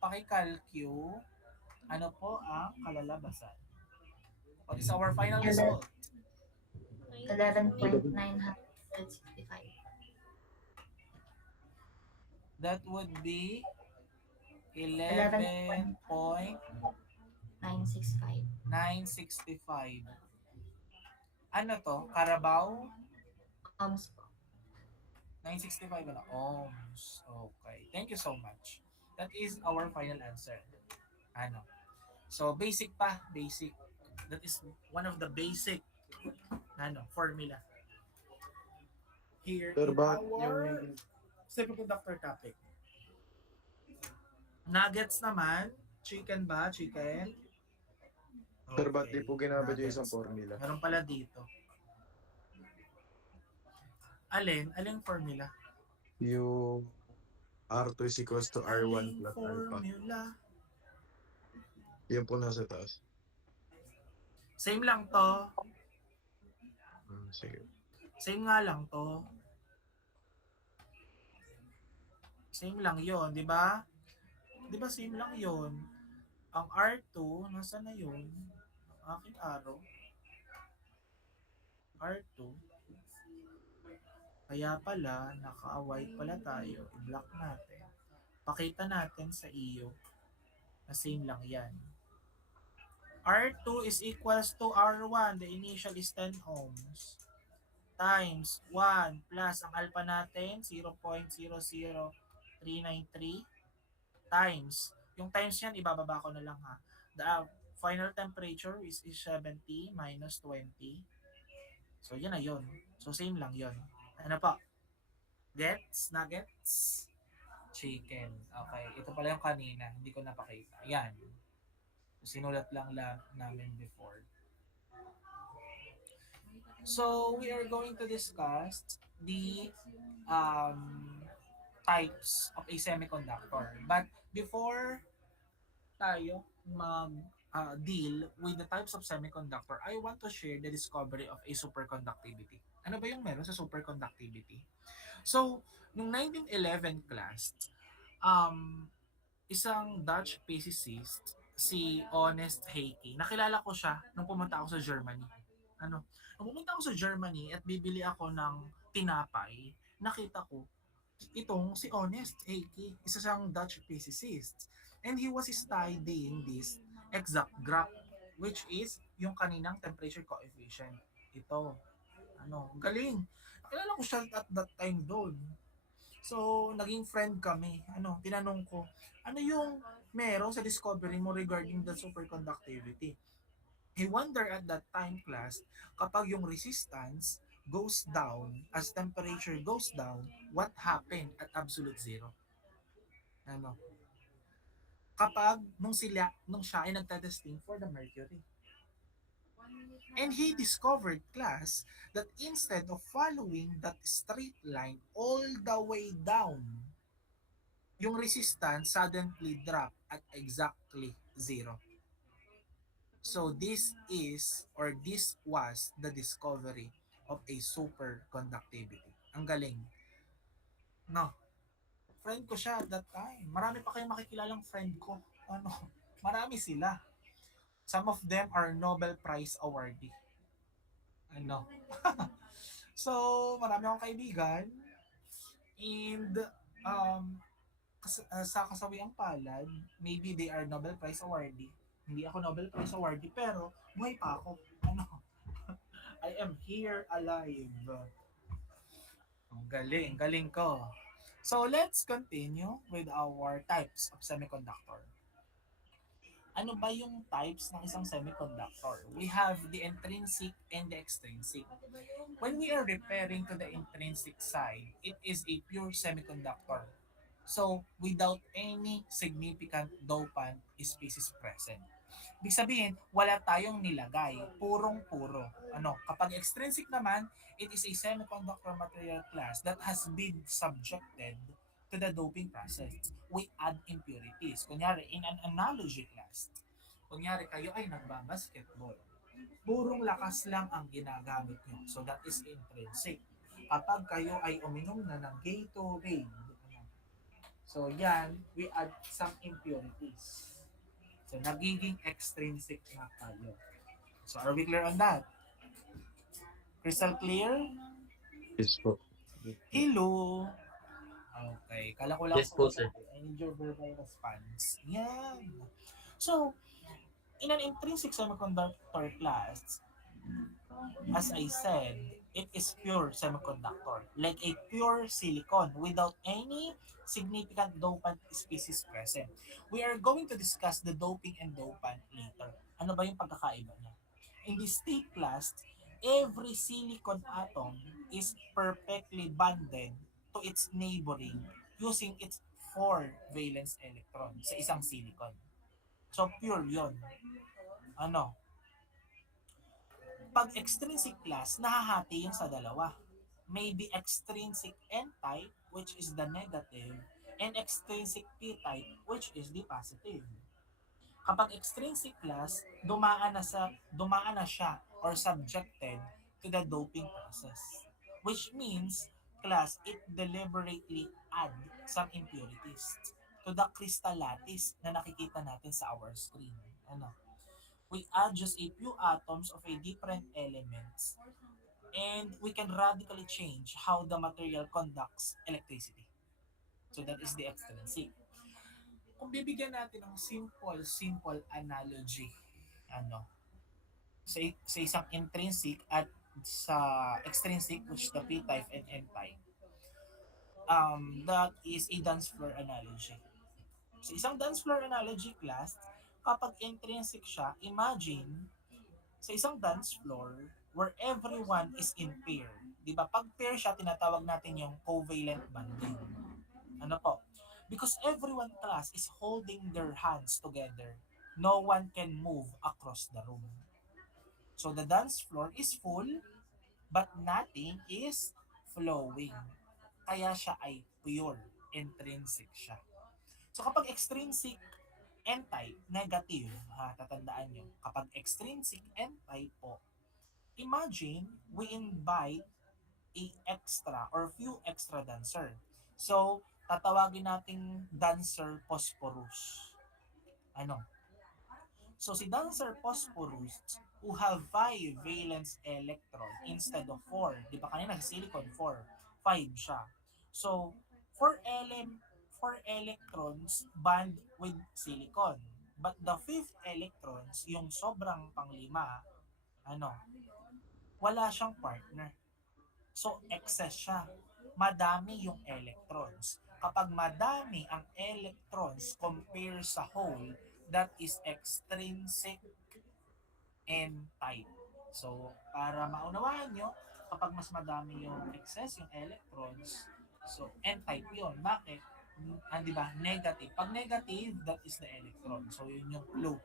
paki-calcu, ano po ang kalalabasan? What is our final result? 11.965. That would be 11.965. 965. Ano to? Carabao? Ohms po. 965 na ohms. Okay. Thank you so much. That is our final answer. Ano? So, basic pa. Basic. That is one of the basic formula. Here Sir, in bakit our semiconductor topic. Nuggets naman. Chicken ba? Chicken? Sir, ba't di po ginamit yung Nuggets. isang formula? Meron pala dito. Alin? Aling formula? Yung R2 is equals to R1 plus alpha. Formula. Yan po nasa taas. Same lang to. Sige. Same nga lang to. Same lang yon, di ba? Di ba same lang yon? Ang R2, nasa na yun? Ang aking arrow. R2. Kaya pala, naka-white pala tayo. I-block natin. Pakita natin sa iyo na same lang yan. R2 is equals to R1. The initial is 10 ohms. Times 1 plus ang alpha natin, 0.00393. Times. Yung times yan, ibababa ko na lang ha. The final temperature is 70 minus 20. So, yan na yun. So, same lang yun. Ano pa? Gets? Nuggets? Chicken. Okay. Ito pala yung kanina. Hindi ko napakita. Yan. Sinulat lang namin before. So, we are going to discuss the types of a semiconductor. But before tayo deal with the types of semiconductor, I want to share the discovery of a superconductivity. Ano ba yung meron sa superconductivity? So, nung 1911 class, isang Dutch physicist, si Ernst Haeckel, nakilala ko siya nung pumunta ako sa Germany. Nung pumunta ako sa Germany at bibili ako ng tinapay, nakita ko itong si Ernst Haeckel, isa siyang Dutch physicist. And he was studying this exact graph, which is yung kaninang temperature coefficient. Ito. Galing. Nakilala ko siya at that time doon. So, naging friend kami. Tinanong ko, ano yung meron sa discovery mo regarding the superconductivity? He wonder at that time, class, kapag yung resistance goes down, as temperature goes down, what happened at absolute zero? Ano? Kapag nung siya ay nagtatesting for the mercury. And he discovered, class, that instead of following that straight line all the way down, yung resistance suddenly drop at exactly zero. So this was the discovery of a superconductivity. Ang galing. No, friend ko siya at that time. Marami pa kayong makikilalang friend ko. Ano, marami sila. Some of them are Nobel Prize awardee. Ano. So, marami akong kaibigan. And sa kasawiang palad, maybe they are Nobel Prize awardee. Hindi ako Nobel Prize awardee, pero buhay pa ako. Ano, I am here alive. Ang galing, galing ko. So let's continue with our types of semiconductor. Ano ba yung types ng isang semiconductor? We have the intrinsic and the extrinsic. When we are referring to the intrinsic side, it is a pure semiconductor. So, without any significant dopant species present. Ibig sabihin, wala tayong nilagay, purong-puro. Ano, kapag extrinsic naman, it is a semiconductor material class that has been subjected to the doping process. We add impurities. Kunyari, in an analogy class, kunyari kayo ay nagbabasketball. Purong lakas lang ang ginagamit nyo. So that is intrinsic. Kapag kayo ay uminom na ng Gatorade, so yan, we add some impurities. So nagiging extrinsic na tayo. So are we clear on that? Crystal clear? Yes po. Hello! Okay, kala ko lang Yes po, sir. I need your verbal response. Yan. So, in an intrinsic semiconductor class, as I said, it is pure semiconductor, like a pure silicon without any significant dopant species present. We are going to discuss the doping and dopant later. Ano ba yung pagkakaiba niya? In this state class, every silicon atom is perfectly bonded to its neighboring using its 4 valence electron sa isang silicon. So pure yon. Ano? Pag extrinsic class, nahahati yun sa dalawa. May be extrinsic N-type, which is the negative, and extrinsic P-type, which is the positive. Kapag extrinsic class, dumaan na siya or subjected to the doping process. Which means, class, it deliberately add some impurities to the crystal lattice na nakikita natin sa our screen. Ano? We add just a few atoms of a different elements and we can radically change how the material conducts electricity. So that is the extrinsic. Kung bibigyan natin ng simple analogy, ano, sa isang intrinsic at sa extrinsic, which the P-type and N-type, that is a dance floor analogy. Sa isang dance floor analogy class, kapag intrinsic siya, imagine sa isang dance floor where everyone is in pair. Di ba? Pag pair siya, tinatawag natin yung covalent bonding. Ano po? Because everyone class is holding their hands together, no one can move across the room. So the dance floor is full, but nothing is flowing. Kaya siya ay pure, intrinsic siya. So kapag extrinsic N-type, negative, tatandaan nyo. Kapag extrinsic N-type po, imagine we invite a extra or few extra dancer. So, tatawagin nating dancer phosphorus. Ano? So, si dancer phosphorus who have 5 valence electron instead of 4. Di ba kanina silicon 4? 5 siya. So, 4 electrons bond with silicon. But the 5th electrons, yung sobrang panglima, wala siyang partner. So, excess siya. Madami yung electrons. Kapag madami ang electrons compare sa whole, that is extrinsic N-type. So, para maunawaan nyo, kapag mas madami yung excess, yung electrons, so N-type yun. Bakit? Di ba? Negative. Pag negative, that is the electron. So, yun yung clue.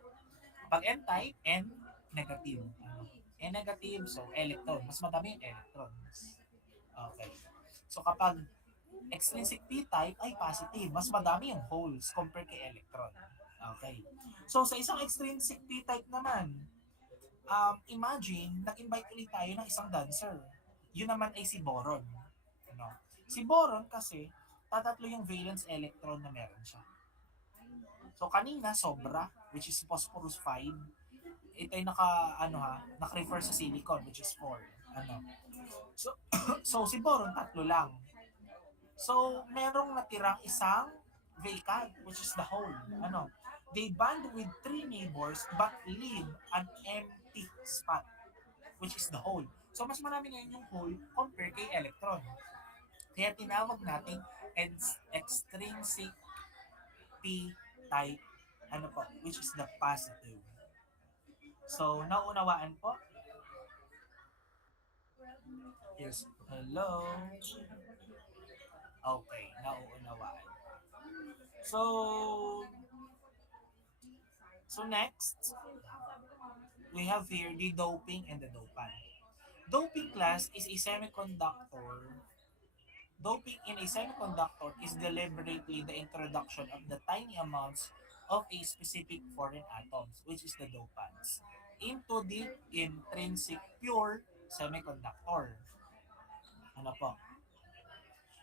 Pag N-type, N, negative. N negative, so electron. Mas madami yung electrons. Okay. So, kapag extrinsic p-type ay positive. Mas madami yung holes compared kay electron. Okay. So, sa isang extrinsic p-type naman, imagine, nag-invite ulit tayo ng isang dancer. Yun naman ay si boron. Ano? Si boron kasi, tatatlo yung valence electron na meron siya. So, kanina, sobra, which is phosphorus 5. Ito ay naka-refer sa silicon, which is 4. So, so si boron, tatlo lang. So, merong natirang isang vacant, which is the hole. They bond with 3 neighbors but leave an empty spot, which is the hole. So, mas marami ngayon yung hole compared kay electron. Kaya tinawag natin extrinsic p-type, which is the positive. So, naunawaan po? Yes. Hello? Okay, nauunawaan. So next, we have here the doping and the dopant. Doping class is a semiconductor. Doping in a semiconductor is deliberately the introduction of the tiny amounts of a specific foreign atoms, which is the dopants, into the intrinsic pure semiconductor. Ano po?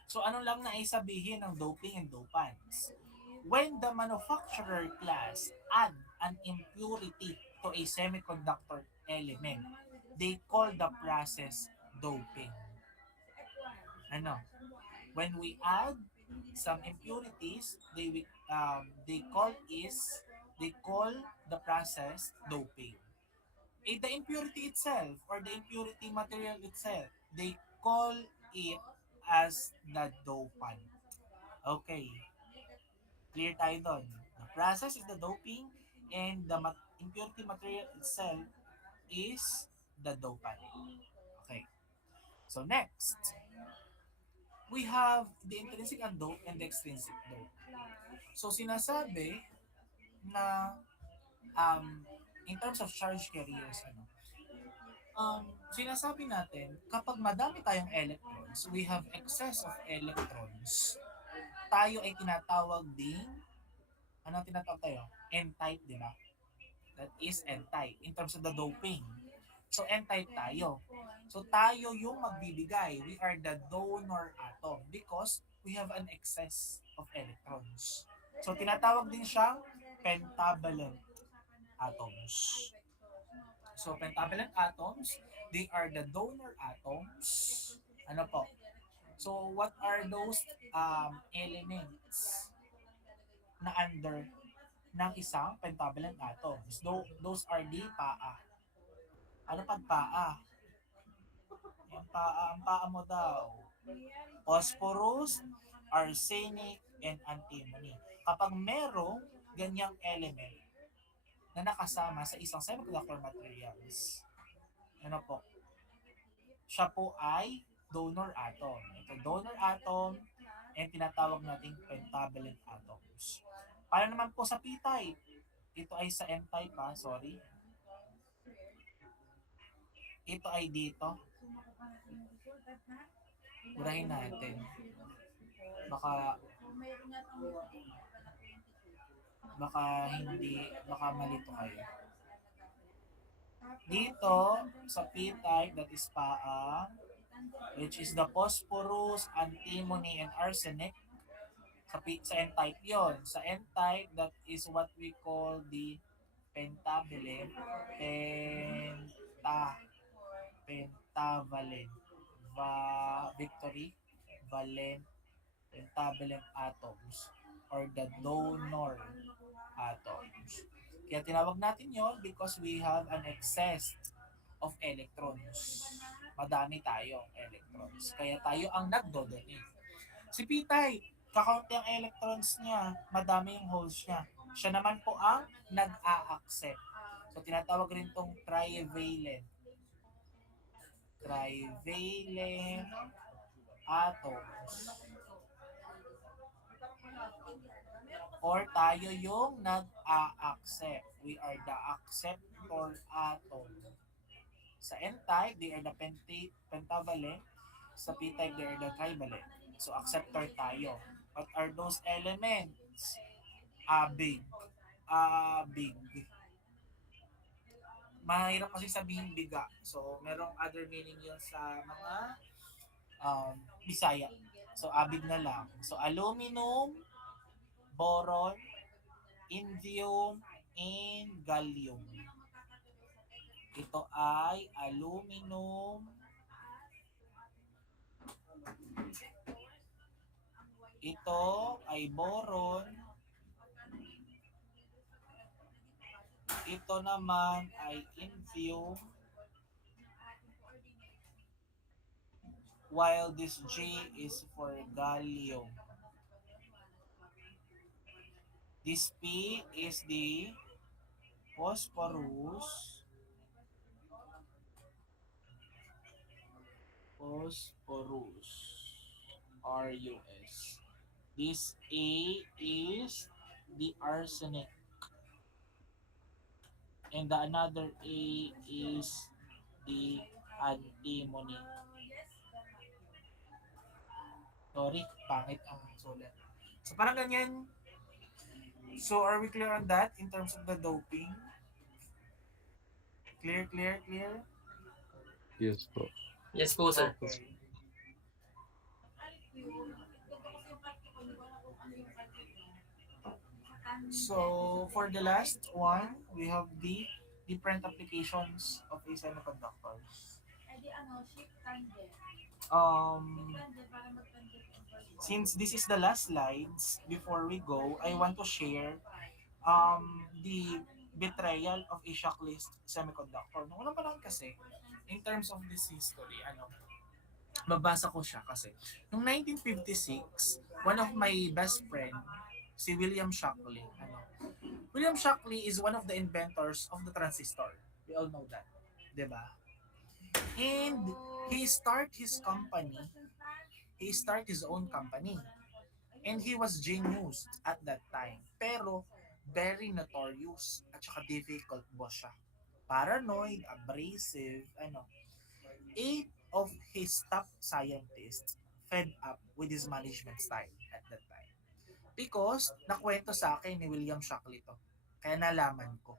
So ano lang na isabihin ng doping and dopants? When the manufacturer class add an impurity to a semiconductor element, they call the process doping. When we add some impurities, they call the process doping. The impurity itself or the impurity material itself, they call it as the dopant. Okay. Clear tayo doon. The process is the doping and the impurity material itself is the dopant. Okay. So next, we have the intrinsic dope and the extrinsic dope. So sinasabi na in terms of charge carriers, sinasabi natin, kapag madami tayong electrons, we have excess of electrons, tayo ay tinatawag ding, tinatawag tayo? N-type, di ba? That is N-type in terms of the doping. So, N-type tayo. So, tayo yung magbibigay. We are the donor atom because we have an excess of electrons. So, tinatawag din siyang pentavalent atoms. So, pentavalent atoms, they are the donor atoms. Ano po? So, what are those elements na under ng isang pentavalent atoms? Those are the paa. Ano pag paa? Yung paa, ang paa mo daw. Phosphorus, arsenic, and antimony. Kapag merong ganyang element na nakasama sa isang semiconductor materials, siya po ay donor atom. Ito, donor atom, and tinatawag nating pentavalent atoms. Paano naman po sa p-type? Ito ay sa n-type sorry. Ito ay dito. Urahin natin. Baka malito kayo. Dito, sa p-type, that is paa, which is the phosphorus, antimony, and arsenic. Sa n-type yon. Sa n-type, that is what we call the pentavalent, pentavalent atoms, or the donor atoms. Kaya tinawag natin yon because we have an excess of electrons. Madami tayong electrons. Kaya tayo ang nagdodonate. Si p-type, kakaunti ang electrons niya, madami yung holes niya. Siya naman po ang nag-a-accept. So So, tinatawag rin itong trivalent. Trivalent atoms. Or tayo yung nag-a-accept. We are the acceptor atom. Sa N-type, they are the pentavalent. Sa P-type, they are the trivalent. So, acceptor tayo. What are those elements? Big. Big. Mahirap kasi sabihin biga. So, merong other meaning yun sa mga Bisaya. So, abig na lang. So, aluminum, boron, indium, and gallium. Ito ay aluminum, ito ay boron, ito naman ay indium, while this G is for gallium. This P is the phosphorus. Phosphorus. RUS. This A is the arsenic. And the another A is the antimony. Sorry, pangit ang sulat. So parang ganyan. So are we clear on that in terms of the doping? Clear? Yes po. Yes po, sir. Okay. So for the last one, we have the different applications of a semiconductors. Since this is the last slides, before we go, I want to share the betrayal of a shocklist semiconductor. Noong unang panahon kasi, in terms of this history, mabasa ko siya kasi. Noong 1956, one of my best friend, si William Shockley. William Shockley is one of the inventors of the transistor. We all know that. Diba? And he start his own company. And he was genius at that time. Pero, very notorious at saka difficult boss siya. Paranoid, abrasive, 8 of his top scientists fed up with his management style at that time. Because, nakwento sa akin ni William Shockley to. Kaya nalaman ko.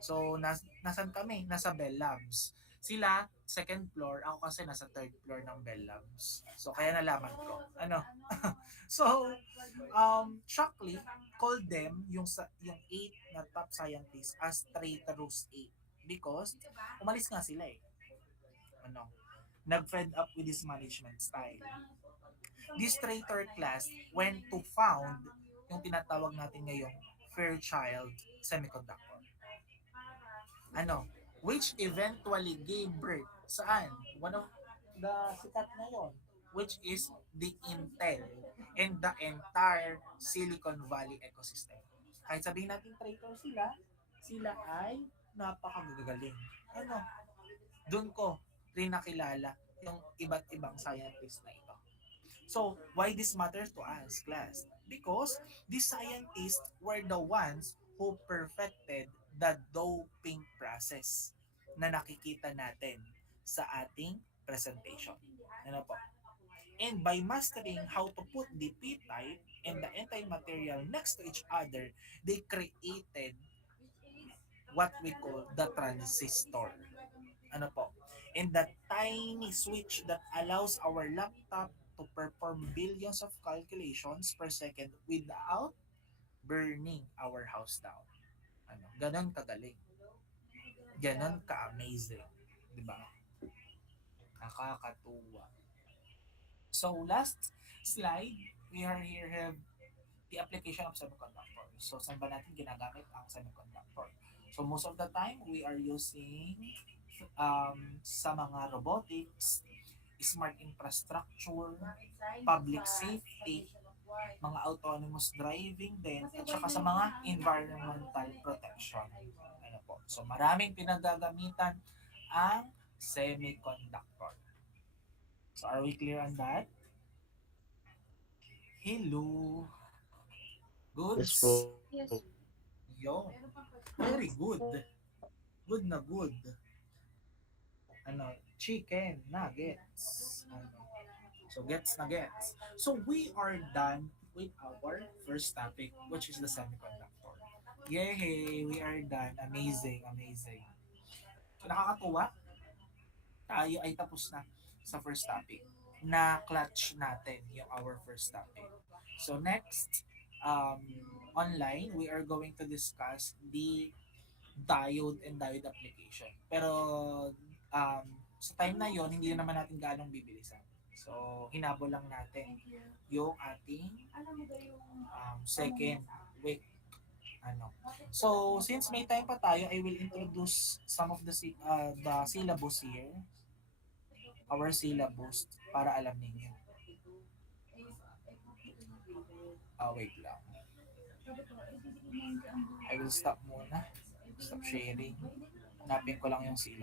So, nasan kami? Nasa Bell Labs. Sila, second floor. Ako kasi nasa third floor ng Bell Labs. So, kaya nalaman ko. So, Shockley called them, yung 8 na top scientists, as traitorous 8. Because, umalis nga sila eh. Nag-fed up with his management style. This traitor class went to found yung tinatawag natin ngayong Fairchild Semiconductor. Which eventually gave birth saan? One of the sikat na yon, which is the Intel and the entire Silicon Valley ecosystem. Kahit sabihin natin traitor sila ay napakagagaling. Doon ko rin nakilala yung iba't ibang scientist na ito. So, why this matters to us, class? Because these scientists were the ones who perfected the doping process na nakikita natin sa ating presentation. Po? And by mastering how to put the p-type and the n-type material next to each other, they created what we call the transistor. Po? And that tiny switch that allows our laptop to perform billions of calculations per second without burning our house down. Ganon kagaling. Ganon ka-amazing. Diba? Nakakatuwa. So, last slide, we are here have the application of semiconductor. So, saan ba natin ginagamit ang semiconductor? So, most of the time, we are using sa mga robotics, smart infrastructure, public safety, mga autonomous driving din, at saka sa mga environmental protection. po. So maraming pinagagamitan ang semiconductor. So are we clear on that? Hello. Goods? Yes po. Yes. Yo. Very good. Good na good. Ano, chicken nuggets. Ano. So gets na gets. So we are done with our first topic, which is the semiconductor. Yay! We are done. Amazing, amazing. So nakakatuwa. Tayo ay tapos na sa first topic. Na clutch natin yung our first topic. So next, online, we are going to discuss the diode and diode application. Pero sa time na yon hindi naman natin ganong bibilisan. So, hinabol lang natin yung ating second week. So, since may time pa tayo, I will introduce some of the syllabus here. Our syllabus para alam ninyo. Wait lang. I will stop muna. Stop sharing. Hanapin ko lang yung syllabus.